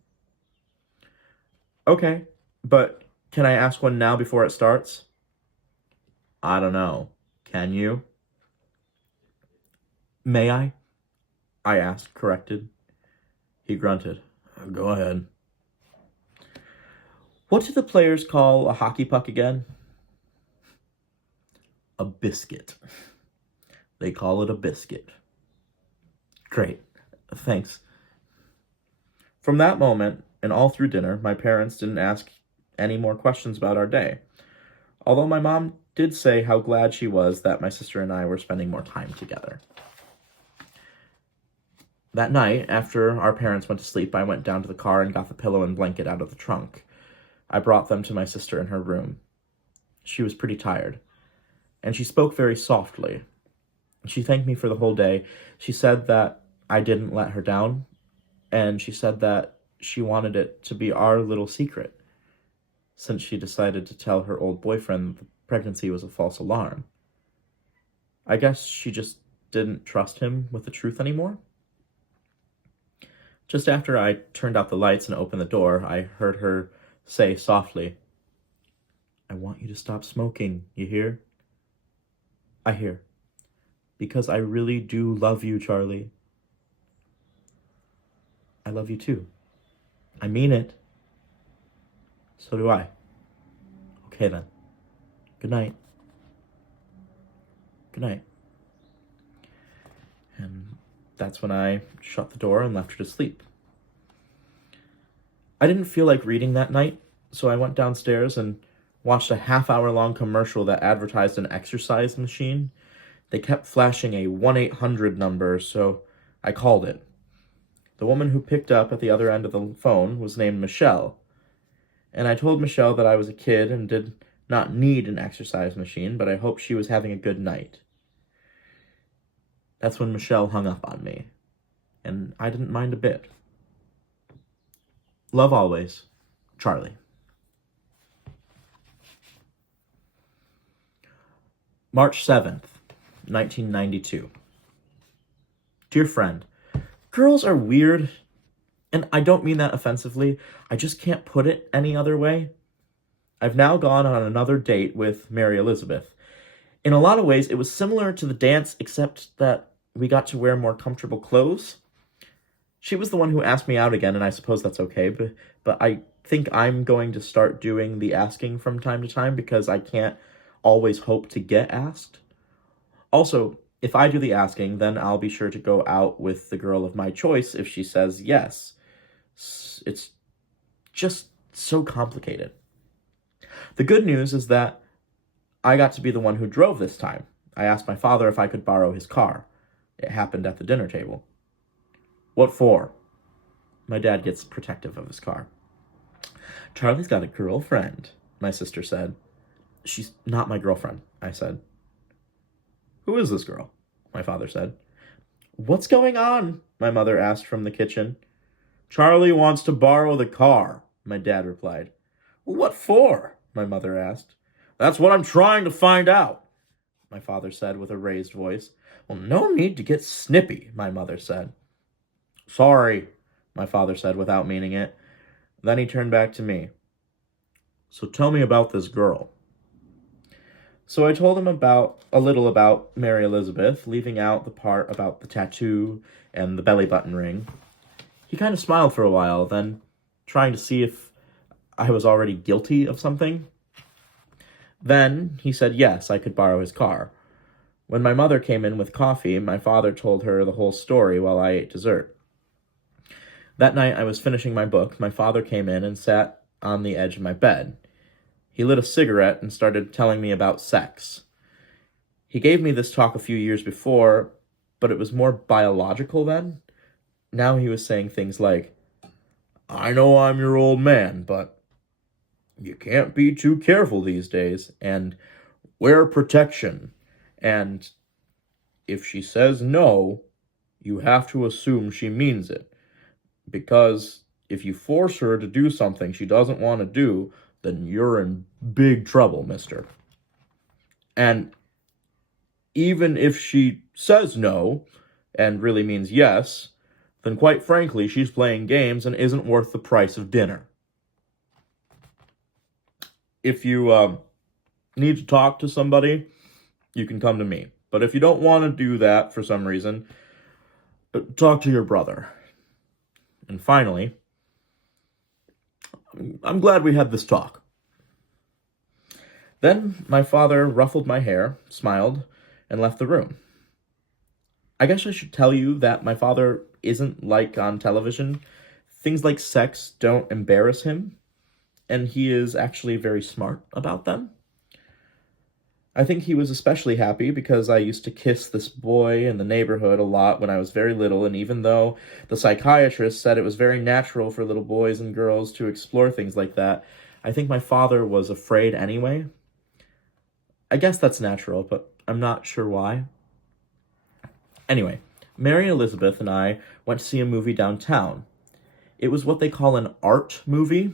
"Okay, but can I ask one now before it starts?" "I don't know. Can you?" "May I asked, corrected. He grunted. "Go ahead." "What do the players call a hockey puck again?" "A biscuit. They call it a biscuit." "Great. Thanks." From that moment, and all through dinner, my parents didn't ask any more questions about our day. Although my mom did say how glad she was that my sister and I were spending more time together. That night, after our parents went to sleep, I went down to the car and got the pillow and blanket out of the trunk. I brought them to my sister in her room. She was pretty tired, and she spoke very softly. She thanked me for the whole day. She said that I didn't let her down, and she said that she wanted it to be our little secret, since she decided to tell her old boyfriend the pregnancy was a false alarm. I guess she just didn't trust him with the truth anymore. Just after I turned out the lights and opened the door, I heard her say softly, "I want you to stop smoking, you hear?" "I hear. Because I really do love you, Charlie." "I love you too." "I mean it." "So do I." "Okay then. Good night." "Good night." And that's when I shut the door and left her to sleep. I didn't feel like reading that night, so I went downstairs and watched a half-hour-long commercial that advertised an exercise machine. They kept flashing a 1-800 number, so I called it. The woman who picked up at the other end of the phone was named Michelle, and I told Michelle that I was a kid and did not need an exercise machine, but I hoped she was having a good night. That's when Michelle hung up on me, and I didn't mind a bit. Love always, Charlie. March 7th, 1992. Dear friend, girls are weird, and I don't mean that offensively. I just can't put it any other way. I've now gone on another date with Mary Elizabeth. In a lot of ways, it was similar to the dance, except that we got to wear more comfortable clothes. She was the one who asked me out again, and I suppose that's okay, but I think I'm going to start doing the asking from time to time because I can't always hope to get asked. Also, if I do the asking, then I'll be sure to go out with the girl of my choice if she says yes. It's just so complicated. The good news is that I got to be the one who drove this time. I asked my father if I could borrow his car. It happened at the dinner table. What for? My dad gets protective of his car. Charlie's got a girlfriend, my sister said. She's not my girlfriend, I said. Who is this girl? My father said. What's going on? My mother asked from the kitchen. Charlie wants to borrow the car, my dad replied. What for? My mother asked. That's what I'm trying to find out, my father said with a raised voice. Well, no need to get snippy, my mother said. Sorry, my father said without meaning it. Then he turned back to me. So tell me about this girl. So I told him a little about Mary Elizabeth, leaving out the part about the tattoo and the belly button ring. He kind of smiled for a while, then trying to see if I was already guilty of something. Then he said yes, I could borrow his car. When my mother came in with coffee, my father told her the whole story while I ate dessert. That night I was finishing my book. My father came in and sat on the edge of my bed. He lit a cigarette and started telling me about sex. He gave me this talk a few years before, but it was more biological then. Now he was saying things like, I know I'm your old man, but you can't be too careful these days, and wear protection, and if she says no, you have to assume she means it, because if you force her to do something she doesn't want to do, then you're in big trouble, mister. And even if she says no, and really means yes, then quite frankly, she's playing games and isn't worth the price of dinner. If you need to talk to somebody, you can come to me. But if you don't want to do that for some reason, talk to your brother. And finally, I'm glad we had this talk. Then my father ruffled my hair, smiled, and left the room. I guess I should tell you that my father isn't like on television. Things like sex don't embarrass him, and he is actually very smart about them. I think he was especially happy because I used to kiss this boy in the neighborhood a lot when I was very little, and even though the psychiatrist said it was very natural for little boys and girls to explore things like that, I think my father was afraid anyway. I guess that's natural, but I'm not sure why. Anyway, Mary Elizabeth and I went to see a movie downtown. It was what they call an art movie.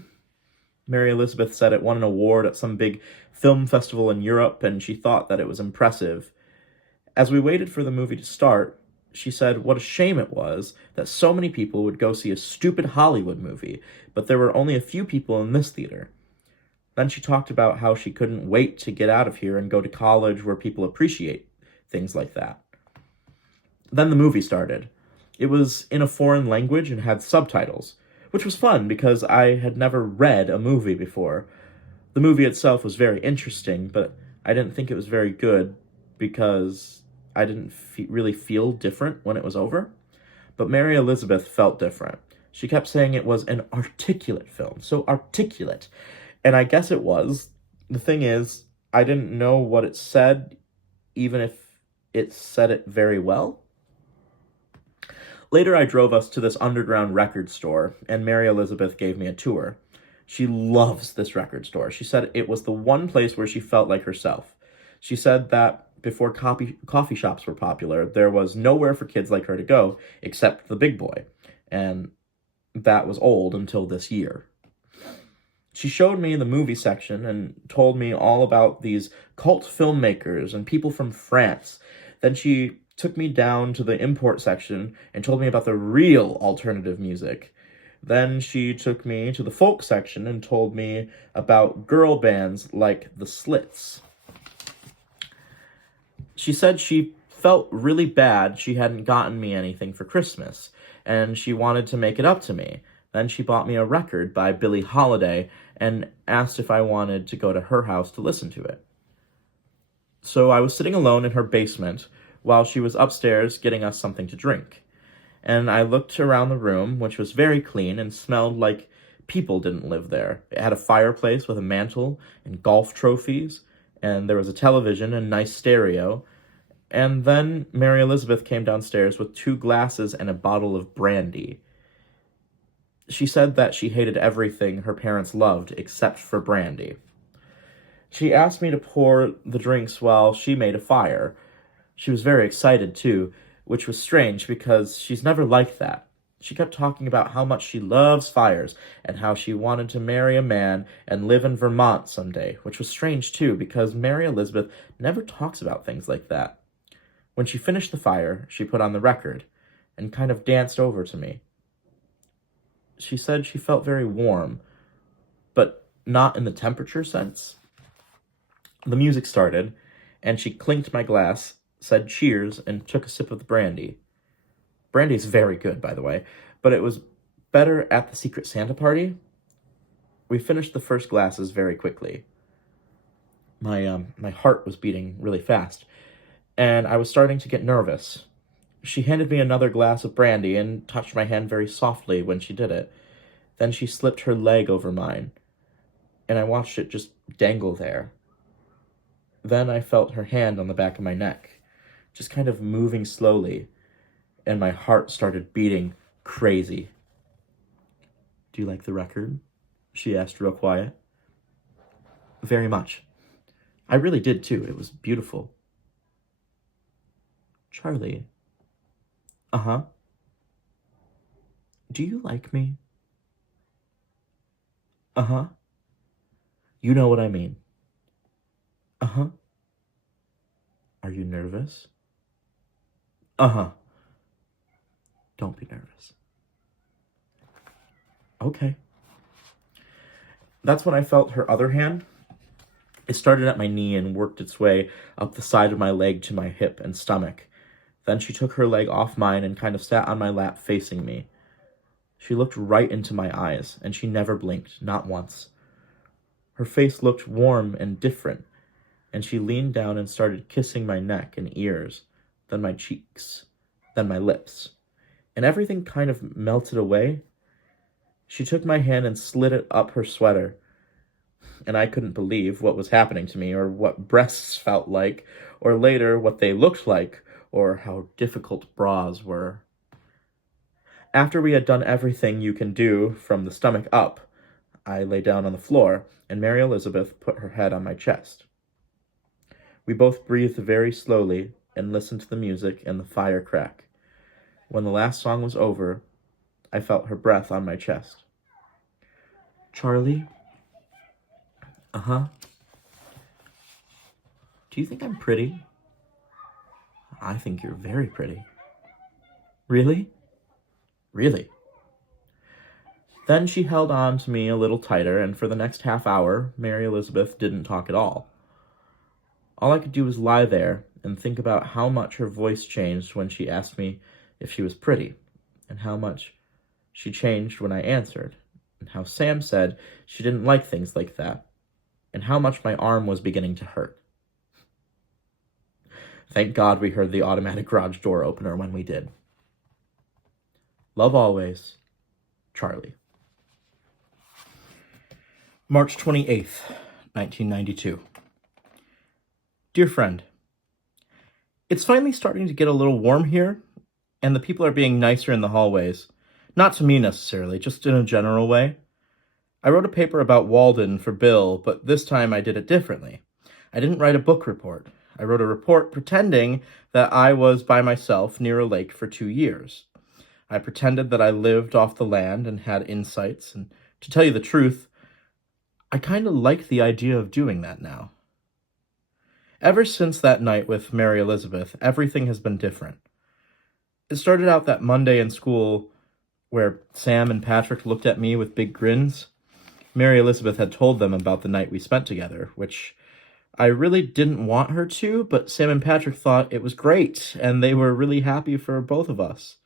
Mary Elizabeth said it won an award at some big film festival in Europe, and she thought that it was impressive. As we waited for the movie to start, she said what a shame it was that so many people would go see a stupid Hollywood movie, but there were only a few people in this theater. Then she talked about how she couldn't wait to get out of here and go to college where people appreciate things like that. Then the movie started. It was in a foreign language and had subtitles, which was fun because I had never read a movie before. The movie itself was very interesting, but I didn't think it was very good because I didn't really feel different when it was over. But Mary Elizabeth felt different. She kept saying it was an articulate film, so articulate. And I guess it was, The thing is, I didn't know what it said, even if it said it very well. Later, I drove us to this underground record store, and Mary Elizabeth gave me a tour. She loves this record store. She said it was the one place where she felt like herself. She said that before coffee shops were popular, there was nowhere for kids like her to go except the big boy, and that was old until this year. She showed me the movie section and told me all about these cult filmmakers and people from France. Then she took me down to the import section and told me about the real alternative music. Then she took me to the folk section and told me about girl bands like the Slits. She said she felt really bad she hadn't gotten me anything for Christmas, and she wanted to make it up to me. Then she bought me a record by Billie Holiday and asked if I wanted to go to her house to listen to it. So I was sitting alone in her basement while she was upstairs getting us something to drink. And I looked around the room, which was very clean and smelled like people didn't live there. It had a fireplace with a mantel and golf trophies, and there was a television and nice stereo. And then Mary Elizabeth came downstairs with 2 glasses and a bottle of brandy. She said that she hated everything her parents loved except for brandy. She asked me to pour the drinks while she made a fire. She was very excited, too, which was strange because she's never liked that. She kept talking about how much she loves fires and how she wanted to marry a man and live in Vermont someday, which was strange, too, because Mary Elizabeth never talks about things like that. When she finished the fire, she put on the record and kind of danced over to me. She said she felt very warm, but not in the temperature sense. The music started, and she clinked my glass, said cheers, and took a sip of the brandy. Brandy's very good, by the way, but it was better at the Secret Santa party. We finished the first glasses very quickly. My heart was beating really fast, and I was starting to get nervous. She handed me another glass of brandy and touched my hand very softly when she did it. Then she slipped her leg over mine, and I watched it just dangle there. Then I felt her hand on the back of my neck, just kind of moving slowly, and my heart started beating crazy. "Do you like the record?" she asked real quiet. "Very much. I really did too. It was beautiful." "Charlie." "Uh-huh." "Do you like me?" "Uh-huh." "You know what I mean." "Uh-huh." "Are you nervous?" "Uh-huh." "Don't be nervous." "Okay." That's when I felt her other hand. It started at my knee and worked its way up the side of my leg to my hip and stomach. Then she took her leg off mine and kind of sat on my lap facing me. She looked right into my eyes, and she never blinked, not once. Her face looked warm and different, and she leaned down and started kissing my neck and ears, then my cheeks, then my lips, and everything kind of melted away. She took my hand and slid it up her sweater, and I couldn't believe what was happening to me, or what breasts felt like, or later what they looked like, or how difficult bras were. After we had done everything you can do from the stomach up, I lay down on the floor, and Mary Elizabeth put her head on my chest. We both breathed very slowly and listened to the music and the fire crack. When the last song was over, I felt her breath on my chest. "Charlie?" "Uh-huh." "Do you think I'm pretty?" "I think you're very pretty." "Really?" "Really." Then she held on to me a little tighter, and for the next half hour, Mary Elizabeth didn't talk at all. All I could do was lie there and think about how much her voice changed when she asked me if she was pretty, and how much she changed when I answered, and how Sam said she didn't like things like that, and how much my arm was beginning to hurt. Thank God we heard the automatic garage door opener when we did. Love always, Charlie. March 28th, 1992. Dear friend, it's finally starting to get a little warm here, and the people are being nicer in the hallways. Not to me necessarily, just in a general way. I wrote a paper about Walden for Bill, but this time I did it differently. I didn't write a book report. I wrote a report pretending that I was by myself near a lake for 2 years. I pretended that I lived off the land and had insights, and to tell you the truth, I kind of like the idea of doing that now. Ever since that night with Mary Elizabeth, everything has been different. It started out that Monday in school where Sam and Patrick looked at me with big grins. Mary Elizabeth had told them about the night we spent together, which I really didn't want her to, but Sam and Patrick thought it was great, and they were really happy for both of us.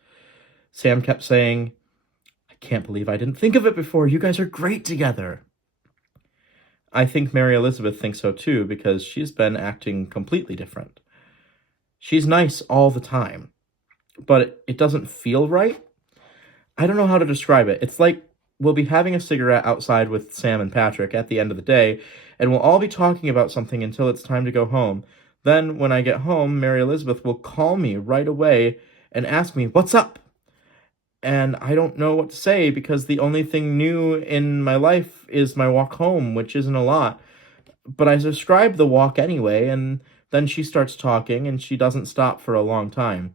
Sam kept saying, "I can't believe I didn't think of it before. You guys are great together." I think Mary Elizabeth thinks so too, because she's been acting completely different. She's nice all the time, but it doesn't feel right. I don't know how to describe it. It's like we'll be having a cigarette outside with Sam and Patrick at the end of the day, and we'll all be talking about something until it's time to go home. Then, when I get home, Mary Elizabeth will call me right away and ask me, "What's up?" And I don't know what to say because the only thing new in my life is my walk home, which isn't a lot. But I describe the walk anyway, and then she starts talking, and she doesn't stop for a long time.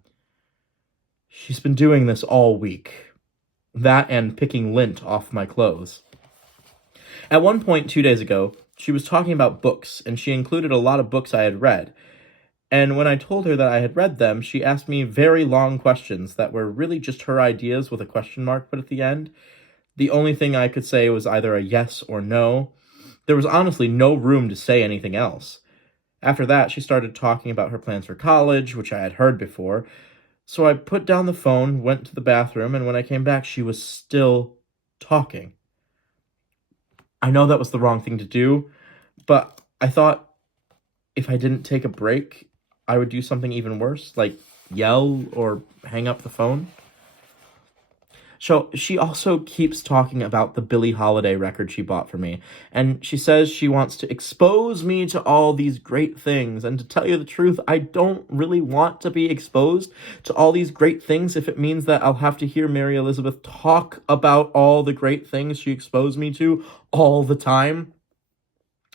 She's been doing this all week. That and picking lint off my clothes. At one point 2 days ago, she was talking about books, and she included a lot of books I had read. And when I told her that I had read them, she asked me very long questions that were really just her ideas with a question mark put at the end. The only thing I could say was either a yes or no. There was honestly no room to say anything else. After that, she started talking about her plans for college, which I had heard before. So I put down the phone, went to the bathroom, and when I came back, she was still talking. I know that was the wrong thing to do, but I thought if I didn't take a break, I would do something even worse, like yell or hang up the phone. So she also keeps talking about the Billie Holiday record she bought for me, and she says she wants to expose me to all these great things. And to tell you the truth, I don't really want to be exposed to all these great things if it means that I'll have to hear Mary Elizabeth talk about all the great things she exposed me to all the time.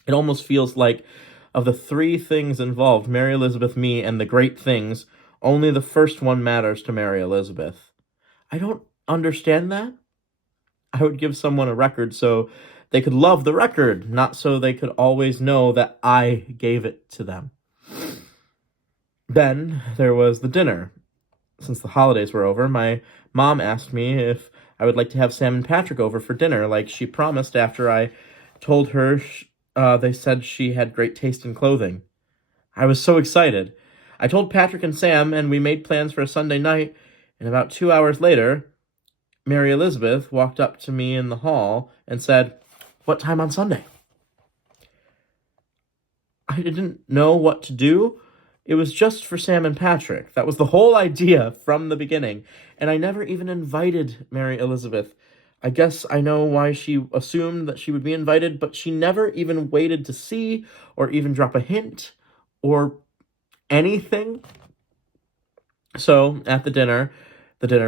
It almost feels like of the three things involved, Mary Elizabeth, me, and the great things, only the first one matters to Mary Elizabeth. I don't understand that. I would give someone a record so they could love the record, not so they could always know that I gave it to them. Then there was the dinner. Since the holidays were over, my mom asked me if I would like to have Sam and Patrick over for dinner, like she promised after I told her they said she had great taste in clothing. I was so excited. I told Patrick and Sam, and we made plans for a Sunday night, and about 2 hours later, Mary Elizabeth walked up to me in the hall and said, "What time on Sunday?" I didn't know what to do. It was just for Sam and Patrick. That was the whole idea from the beginning, and I never even invited Mary Elizabeth. I guess I know why she assumed that she would be invited, but she never even waited to see or even drop a hint or anything. So, at the dinner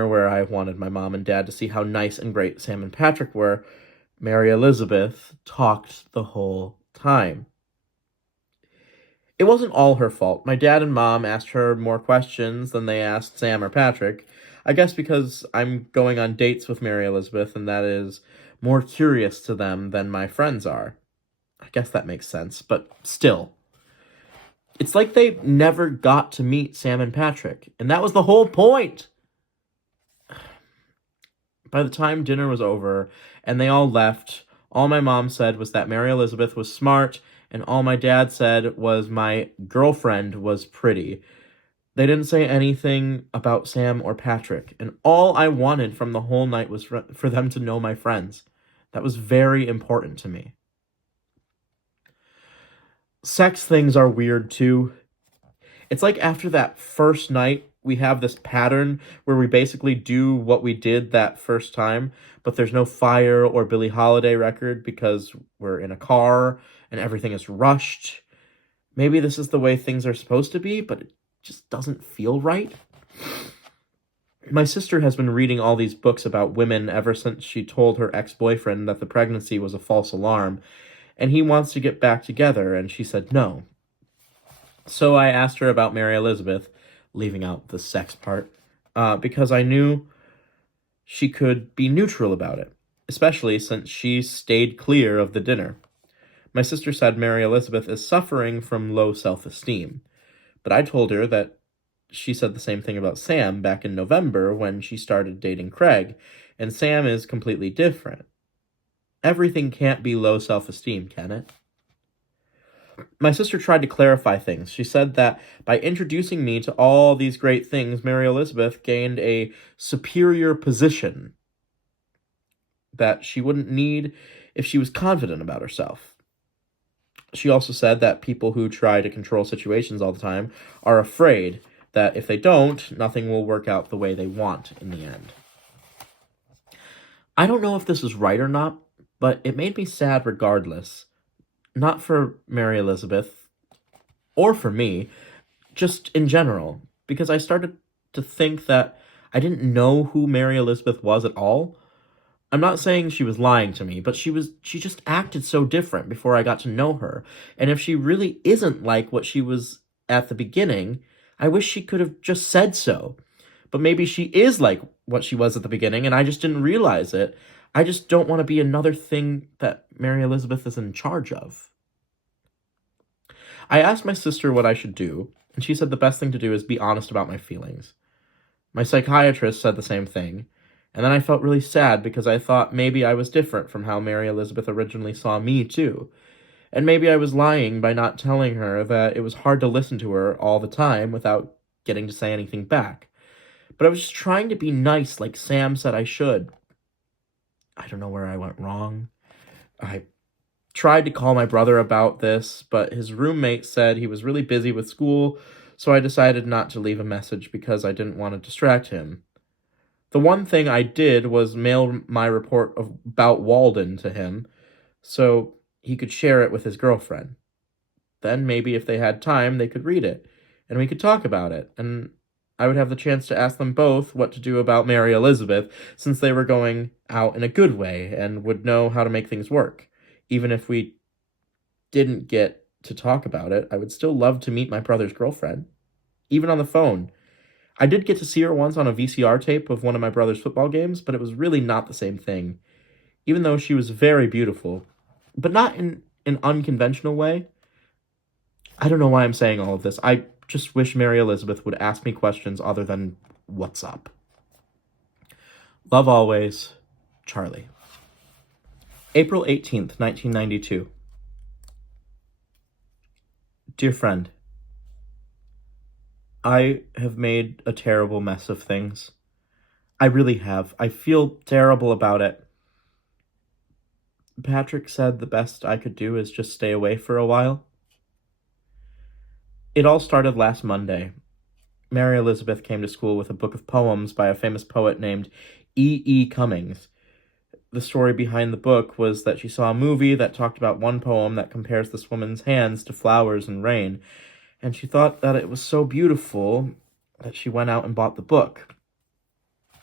where I wanted my mom and dad to see how nice and great Sam and Patrick were, Mary Elizabeth talked the whole time. It wasn't all her fault. My dad and mom asked her more questions than they asked Sam or Patrick. I guess because I'm going on dates with Mary Elizabeth, and that is more curious to them than my friends are. I guess that makes sense, but still. It's like they never got to meet Sam and Patrick, and that was the whole point. By the time dinner was over and they all left, all my mom said was that Mary Elizabeth was smart, and all my dad said was my girlfriend was pretty. They didn't say anything about Sam or Patrick, and all I wanted from the whole night was for them to know my friends. That was very important to me. Sex things are weird too. It's like after that first night we have this pattern where we basically do what we did that first time, but there's no Fire or Billie Holiday record because we're in a car and everything is rushed. Maybe this is the way things are supposed to be, but it just doesn't feel right. My sister has been reading all these books about women ever since she told her ex-boyfriend that the pregnancy was a false alarm, and he wants to get back together, and she said no. So I asked her about Mary Elizabeth, leaving out the sex part, because I knew she could be neutral about it, especially since she stayed clear of the dinner. My sister said Mary Elizabeth is suffering from low self-esteem, but I told her that she said the same thing about Sam back in November when she started dating Craig, and Sam is completely different. Everything can't be low self-esteem, can it? My sister tried to clarify things. She said that by introducing me to all these great things, Mary Elizabeth gained a superior position that she wouldn't need if she was confident about herself. She also said that people who try to control situations all the time are afraid that if they don't, nothing will work out the way they want in the end. I don't know if this is right or not, but it made me sad regardless. Not for Mary Elizabeth, or for me, just in general, because I started to think that I didn't know who Mary Elizabeth was at all. I'm not saying she was lying to me, but she just acted so different before I got to know her. And if she really isn't like what she was at the beginning, I wish she could have just said so. But maybe she is like what she was at the beginning, and I just didn't realize it. I just don't want to be another thing that Mary Elizabeth is in charge of. I asked my sister what I should do, and she said the best thing to do is be honest about my feelings. My psychiatrist said the same thing, and then I felt really sad because I thought maybe I was different from how Mary Elizabeth originally saw me, too. And maybe I was lying by not telling her that it was hard to listen to her all the time without getting to say anything back. But I was just trying to be nice like Sam said I should. I don't know where I went wrong. I tried to call my brother about this, but his roommate said he was really busy with school, so I decided not to leave a message because I didn't want to distract him. The one thing I did was mail my report about Walden to him, so he could share it with his girlfriend. Then maybe if they had time, they could read it, and we could talk about it, and I would have the chance to ask them both what to do about Mary Elizabeth, since they were going out in a good way and would know how to make things work. Even if we didn't get to talk about it, I would still love to meet my brother's girlfriend, even on the phone. I did get to see her once on a VCR tape of one of my brother's football games, but it was really not the same thing, even though she was very beautiful, but not in an unconventional way. I don't know why I'm saying all of this. I just wish Mary Elizabeth would ask me questions other than, "What's up?" Love always, Charlie. April 18th, 1992. Dear friend, I have made a terrible mess of things. I really have. I feel terrible about it. Patrick said the best I could do is just stay away for a while. It all started last Monday. Mary Elizabeth came to school with a book of poems by a famous poet named E. E. Cummings. The story behind the book was that she saw a movie that talked about one poem that compares this woman's hands to flowers and rain, and she thought that it was so beautiful that she went out and bought the book.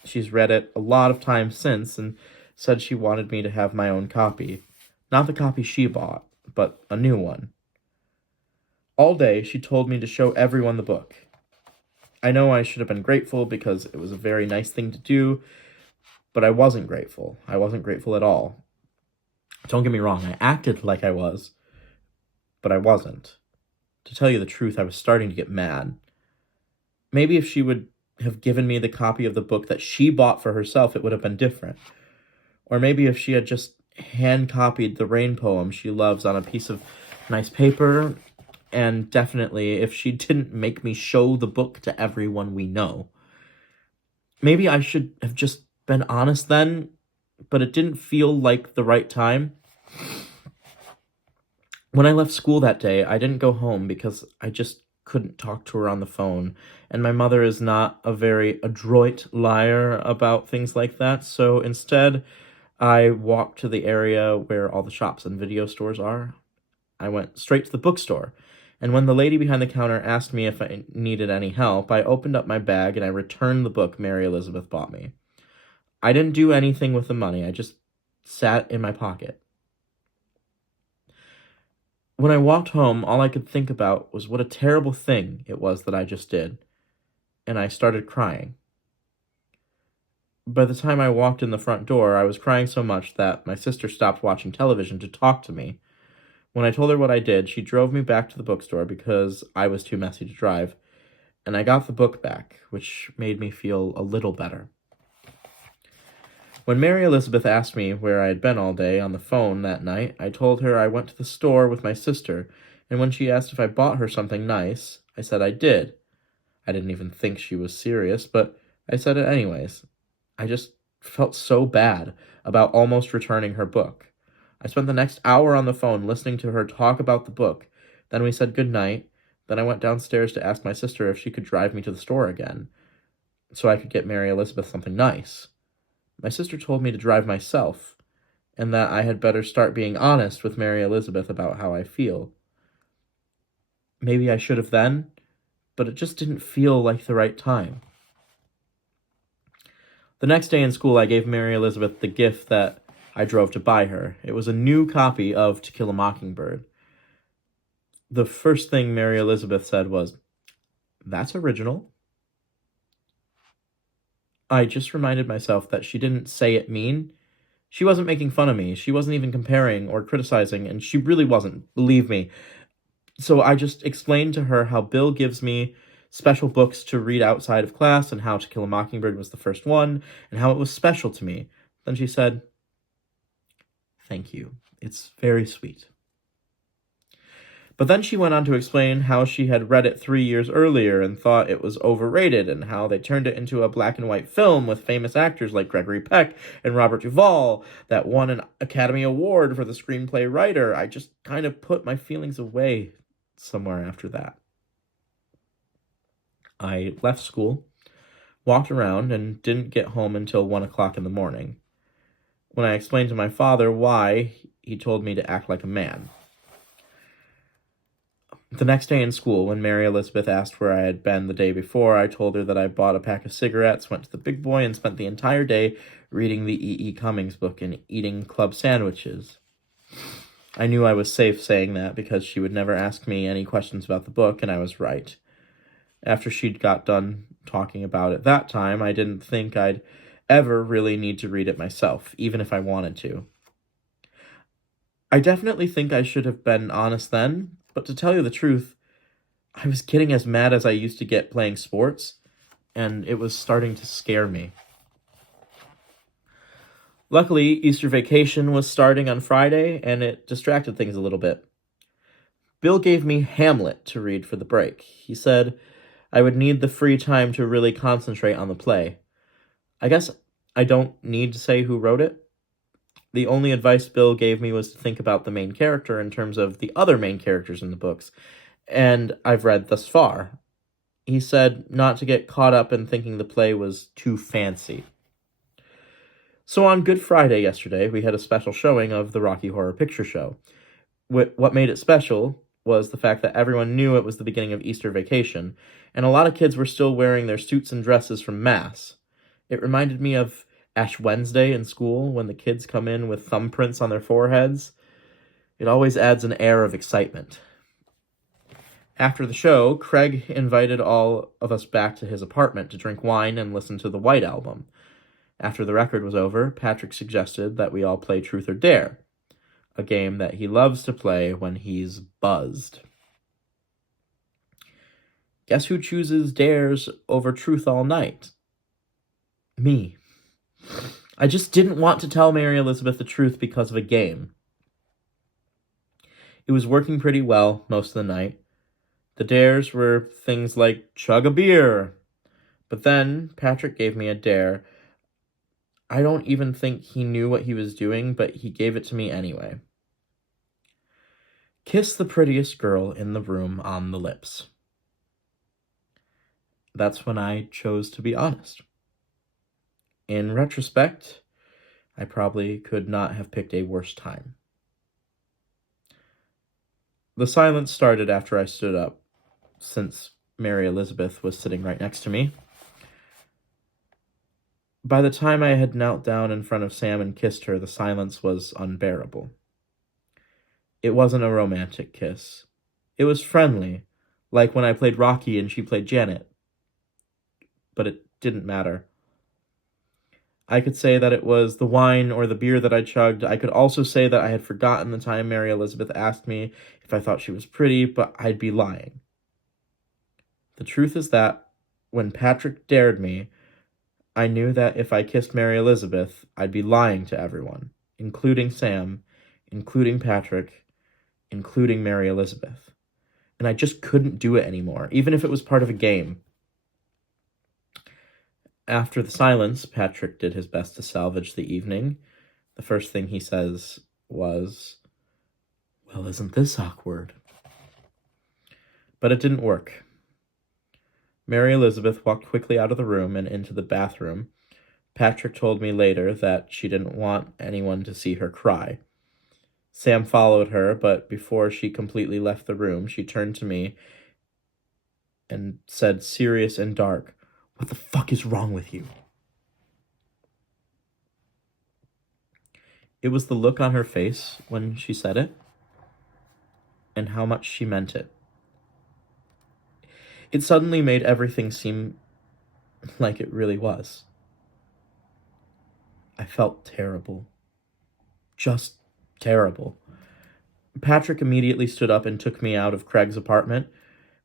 She's read it a lot of times since and said she wanted me to have my own copy. Not the copy she bought, but a new one. All day, she told me to show everyone the book. I know I should have been grateful because it was a very nice thing to do, but I wasn't grateful. I wasn't grateful at all. Don't get me wrong, I acted like I was, but I wasn't. To tell you the truth, I was starting to get mad. Maybe if she would have given me the copy of the book that she bought for herself, it would have been different. Or maybe if she had just hand-copied the rain poem she loves on a piece of nice paper, and definitely if she didn't make me show the book to everyone we know. Maybe I should have just been honest then, but it didn't feel like the right time. When I left school that day, I didn't go home because I just couldn't talk to her on the phone, and my mother is not a very adroit liar about things like that, so instead I walked to the area where all the shops and video stores are. I went straight to the bookstore, and when the lady behind the counter asked me if I needed any help, I opened up my bag and I returned the book Mary Elizabeth bought me. I didn't do anything with the money, I just sat in my pocket. When I walked home, all I could think about was what a terrible thing it was that I just did, and I started crying. By the time I walked in the front door, I was crying so much that my sister stopped watching television to talk to me. When I told her what I did, she drove me back to the bookstore because I was too messy to drive, and I got the book back, which made me feel a little better. When Mary Elizabeth asked me where I had been all day on the phone that night, I told her I went to the store with my sister, and when she asked if I bought her something nice, I said I did. I didn't even think she was serious, but I said it anyways. I just felt so bad about almost returning her book. I spent the next hour on the phone listening to her talk about the book. Then we said goodnight. Then I went downstairs to ask my sister if she could drive me to the store again, so I could get Mary Elizabeth something nice. My sister told me to drive myself, and that I had better start being honest with Mary Elizabeth about how I feel. Maybe I should have then, but it just didn't feel like the right time. The next day in school, I gave Mary Elizabeth the gift that I drove to buy her. It was a new copy of To Kill a Mockingbird. The first thing Mary Elizabeth said was, "That's original." I just reminded myself that she didn't say it mean. She wasn't making fun of me. She wasn't even comparing or criticizing, and she really wasn't, believe me. So I just explained to her how Bill gives me special books to read outside of class and how To Kill a Mockingbird was the first one and how it was special to me. Then she said, "Thank you. It's very sweet." But then she went on to explain how she had read it 3 years earlier and thought it was overrated, and how they turned it into a black and white film with famous actors like Gregory Peck and Robert Duvall that won an Academy Award for the screenplay writer. I just kind of put my feelings away somewhere after that. I left school, walked around, and didn't get home until 1 o'clock in the morning. When I explained to my father why, he told me to act like a man. The next day in school, when Mary Elizabeth asked where I had been the day before, I told her that I bought a pack of cigarettes, went to the Big Boy, and spent the entire day reading the E.E. Cummings book and eating club sandwiches. I knew I was safe saying that because she would never ask me any questions about the book, and I was right. After she'd got done talking about it that time, I didn't think I'd ever really need to read it myself, even if I wanted to. I definitely think I should have been honest then, but to tell you the truth, I was getting as mad as I used to get playing sports, and it was starting to scare me. Luckily, Easter vacation was starting on Friday, and it distracted things a little bit. Bill gave me Hamlet to read for the break. He said I would need the free time to really concentrate on the play. I guess I don't need to say who wrote it. The only advice Bill gave me was to think about the main character in terms of the other main characters in the books, and I've read thus far. He said not to get caught up in thinking the play was too fancy. So on Good Friday yesterday, we had a special showing of the Rocky Horror Picture Show. What made it special was the fact that everyone knew it was the beginning of Easter vacation, and a lot of kids were still wearing their suits and dresses from Mass. It reminded me of Ash Wednesday in school, when the kids come in with thumbprints on their foreheads. It always adds an air of excitement. After the show, Craig invited all of us back to his apartment to drink wine and listen to the White Album. After the record was over, Patrick suggested that we all play Truth or Dare, a game that he loves to play when he's buzzed. Guess who chooses dares over truth all night? Me. I just didn't want to tell Mary Elizabeth the truth because of a game. It was working pretty well most of the night. The dares were things like chug a beer. But then Patrick gave me a dare. I don't even think he knew what he was doing, but he gave it to me anyway. Kiss the prettiest girl in the room on the lips. That's when I chose to be honest. In retrospect, I probably could not have picked a worse time. The silence started after I stood up, since Mary Elizabeth was sitting right next to me. By the time I had knelt down in front of Sam and kissed her, the silence was unbearable. It wasn't a romantic kiss. It was friendly, like when I played Rocky and she played Janet. But it didn't matter. I could say that it was the wine or the beer that I chugged. I could also say that I had forgotten the time Mary Elizabeth asked me if I thought she was pretty, but I'd be lying. The truth is that when Patrick dared me, I knew that if I kissed Mary Elizabeth, I'd be lying to everyone, including Sam, including Patrick, including Mary Elizabeth. And I just couldn't do it anymore, even if it was part of a game. After the silence, Patrick did his best to salvage the evening. The first thing he says was, "Well, isn't this awkward?" But it didn't work. Mary Elizabeth walked quickly out of the room and into the bathroom. Patrick told me later that she didn't want anyone to see her cry. Sam followed her, but before she completely left the room, she turned to me and said, serious and dark, "What the fuck is wrong with you?" It was the look on her face when she said it, and how much she meant it. It suddenly made everything seem like it really was. I felt terrible. Just terrible. Patrick immediately stood up and took me out of Craig's apartment.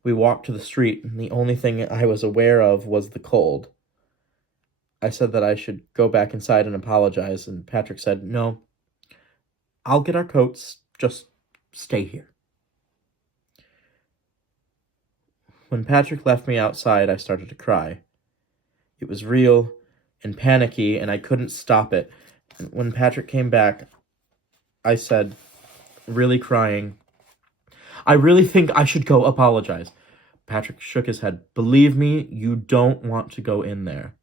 We walked to the street, and the only thing I was aware of was the cold. I said that I should go back inside and apologize, and Patrick said, "No, I'll get our coats. Just stay here." When Patrick left me outside, I started to cry. It was real and panicky, and I couldn't stop it. And when Patrick came back, I said, really crying, "I really think I should go apologize." Patrick shook his head. "Believe me, you don't want to go in there."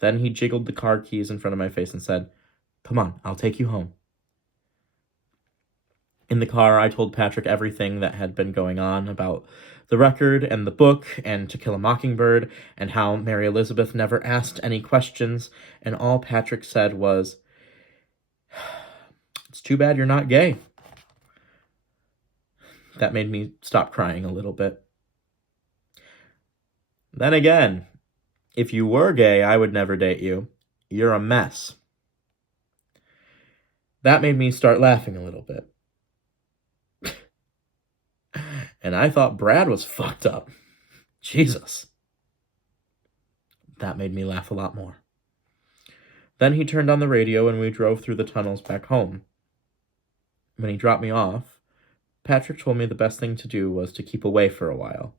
Then he jiggled the car keys in front of my face and said, "Come on, I'll take you home." In the car, I told Patrick everything that had been going on about the record and the book and To Kill a Mockingbird and how Mary Elizabeth never asked any questions, and all Patrick said was, "It's too bad you're not gay." That made me stop crying a little bit. Then again, if you were gay, I would never date you. You're a mess. That made me start laughing a little bit. And I thought Brad was fucked up. Jesus. That made me laugh a lot more. Then he turned on the radio and we drove through the tunnels back home. When he dropped me off, Patrick told me the best thing to do was to keep away for a while.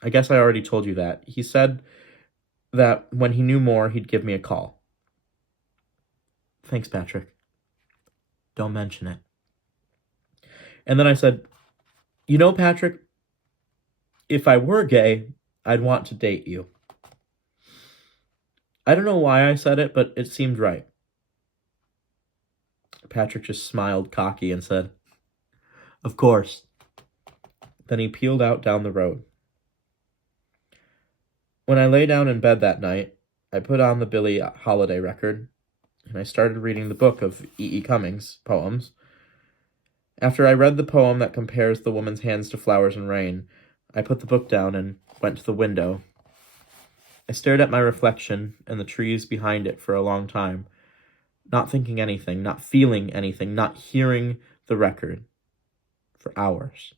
I guess I already told you that. He said that when he knew more, he'd give me a call. Thanks, Patrick. Don't mention it. And then I said, "You know, Patrick, if I were gay, I'd want to date you." I don't know why I said it, but it seemed right. Patrick just smiled cocky and said, "Of course." Then he peeled out down the road. When I lay down in bed that night, I put on the Billie Holiday record, and I started reading the book of E. E. Cummings' poems. After I read the poem that compares the woman's hands to flowers and rain, I put the book down and went to the window. I stared at my reflection and the trees behind it for a long time, not thinking anything, not feeling anything, not hearing the record, for hours.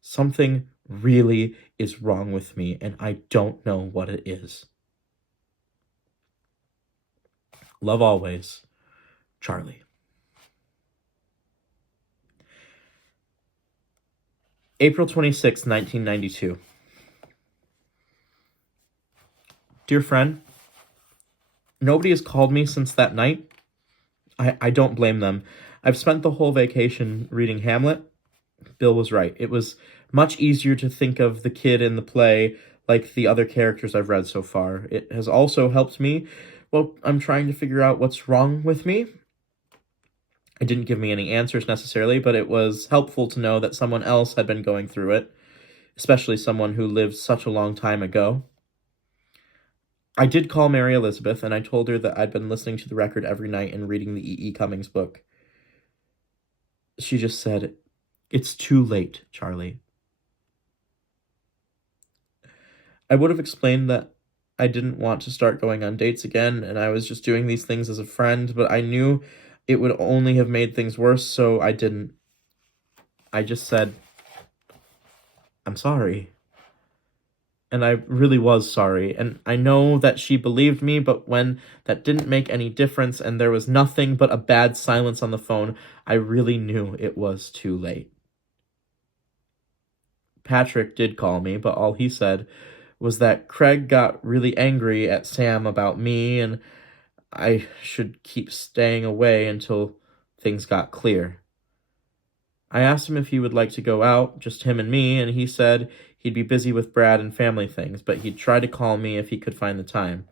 Something really is wrong with me, and I don't know what it is. Love always, Charlie. April 26, 1992. Dear friend, nobody has called me since that night. I don't blame them. I've spent the whole vacation reading Hamlet, Bill was right. It was much easier to think of the kid in the play like the other characters I've read so far. It has also helped me. Well, I'm trying to figure out what's wrong with me. It didn't give me any answers necessarily, but it was helpful to know that someone else had been going through it, especially someone who lived such a long time ago. I did call Mary Elizabeth, and I told her that I'd been listening to the record every night and reading the E.E. Cummings book. She just said, "It's too late, Charlie." I would have explained that I didn't want to start going on dates again, and I was just doing these things as a friend, but I knew it would only have made things worse, so I didn't. I just said, "I'm sorry." And I really was sorry, and I know that she believed me, but when that didn't make any difference and there was nothing but a bad silence on the phone, I really knew it was too late. Patrick did call me, but all he said was that Craig got really angry at Sam about me, and I should keep staying away until things got clear. I asked him if he would like to go out, just him and me, and he said he'd be busy with Brad and family things, but he'd try to call me if he could find the time.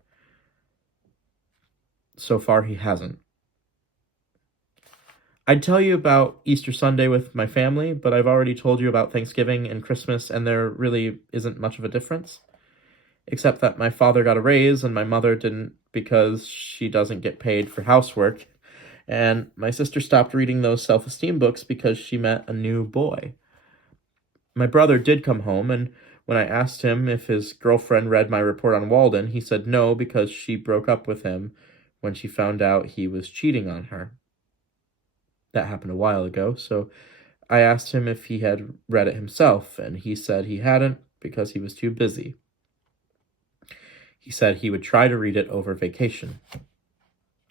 So far, he hasn't. I'd tell you about Easter Sunday with my family, but I've already told you about Thanksgiving and Christmas, and there really isn't much of a difference. Except that my father got a raise and my mother didn't because she doesn't get paid for housework. And my sister stopped reading those self-esteem books because she met a new boy. My brother did come home, and when I asked him if his girlfriend read my report on Walden, he said no because she broke up with him when she found out he was cheating on her. That happened a while ago, so I asked him if he had read it himself, and he said he hadn't because he was too busy. He said he would try to read it over vacation.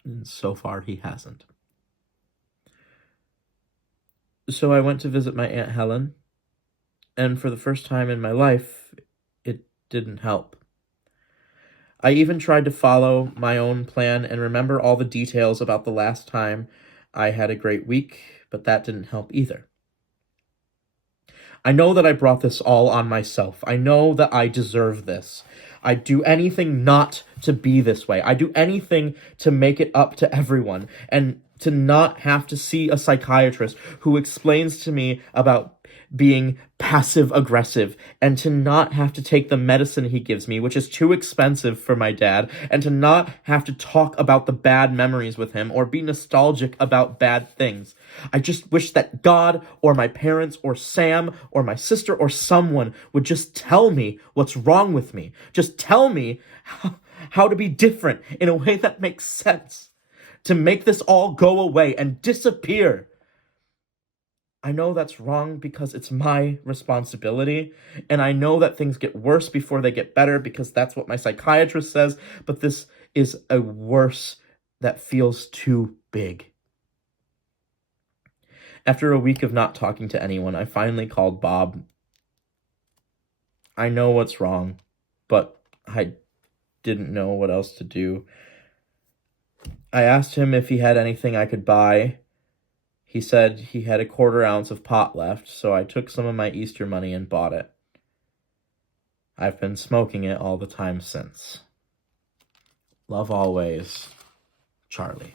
And so far, he hasn't. So I went to visit my Aunt Helen, and for the first time in my life, it didn't help. I even tried to follow my own plan and remember all the details about the last time I had a great week, but that didn't help either. I know that I brought this all on myself. I know that I deserve this. I'd do anything not to be this way. I'd do anything to make it up to everyone and to not have to see a psychiatrist who explains to me about being passive aggressive and to not have to take the medicine he gives me, which is too expensive for my dad, and to not have to talk about the bad memories with him or be nostalgic about bad things. I just wish that God or my parents or Sam or my sister or someone would just tell me what's wrong with me. Just tell me how to be different in a way that makes sense. To make this all go away and disappear. I know that's wrong because it's my responsibility, and I know that things get worse before they get better because that's what my psychiatrist says, but this is a worse that feels too big. After a week of not talking to anyone, I finally called Bob. I know what's wrong, but I didn't know what else to do. I asked him if he had anything I could buy. He said he had a 1/4 ounce of pot left, so I took some of my Easter money and bought it. I've been smoking it all the time since. Love always, Charlie.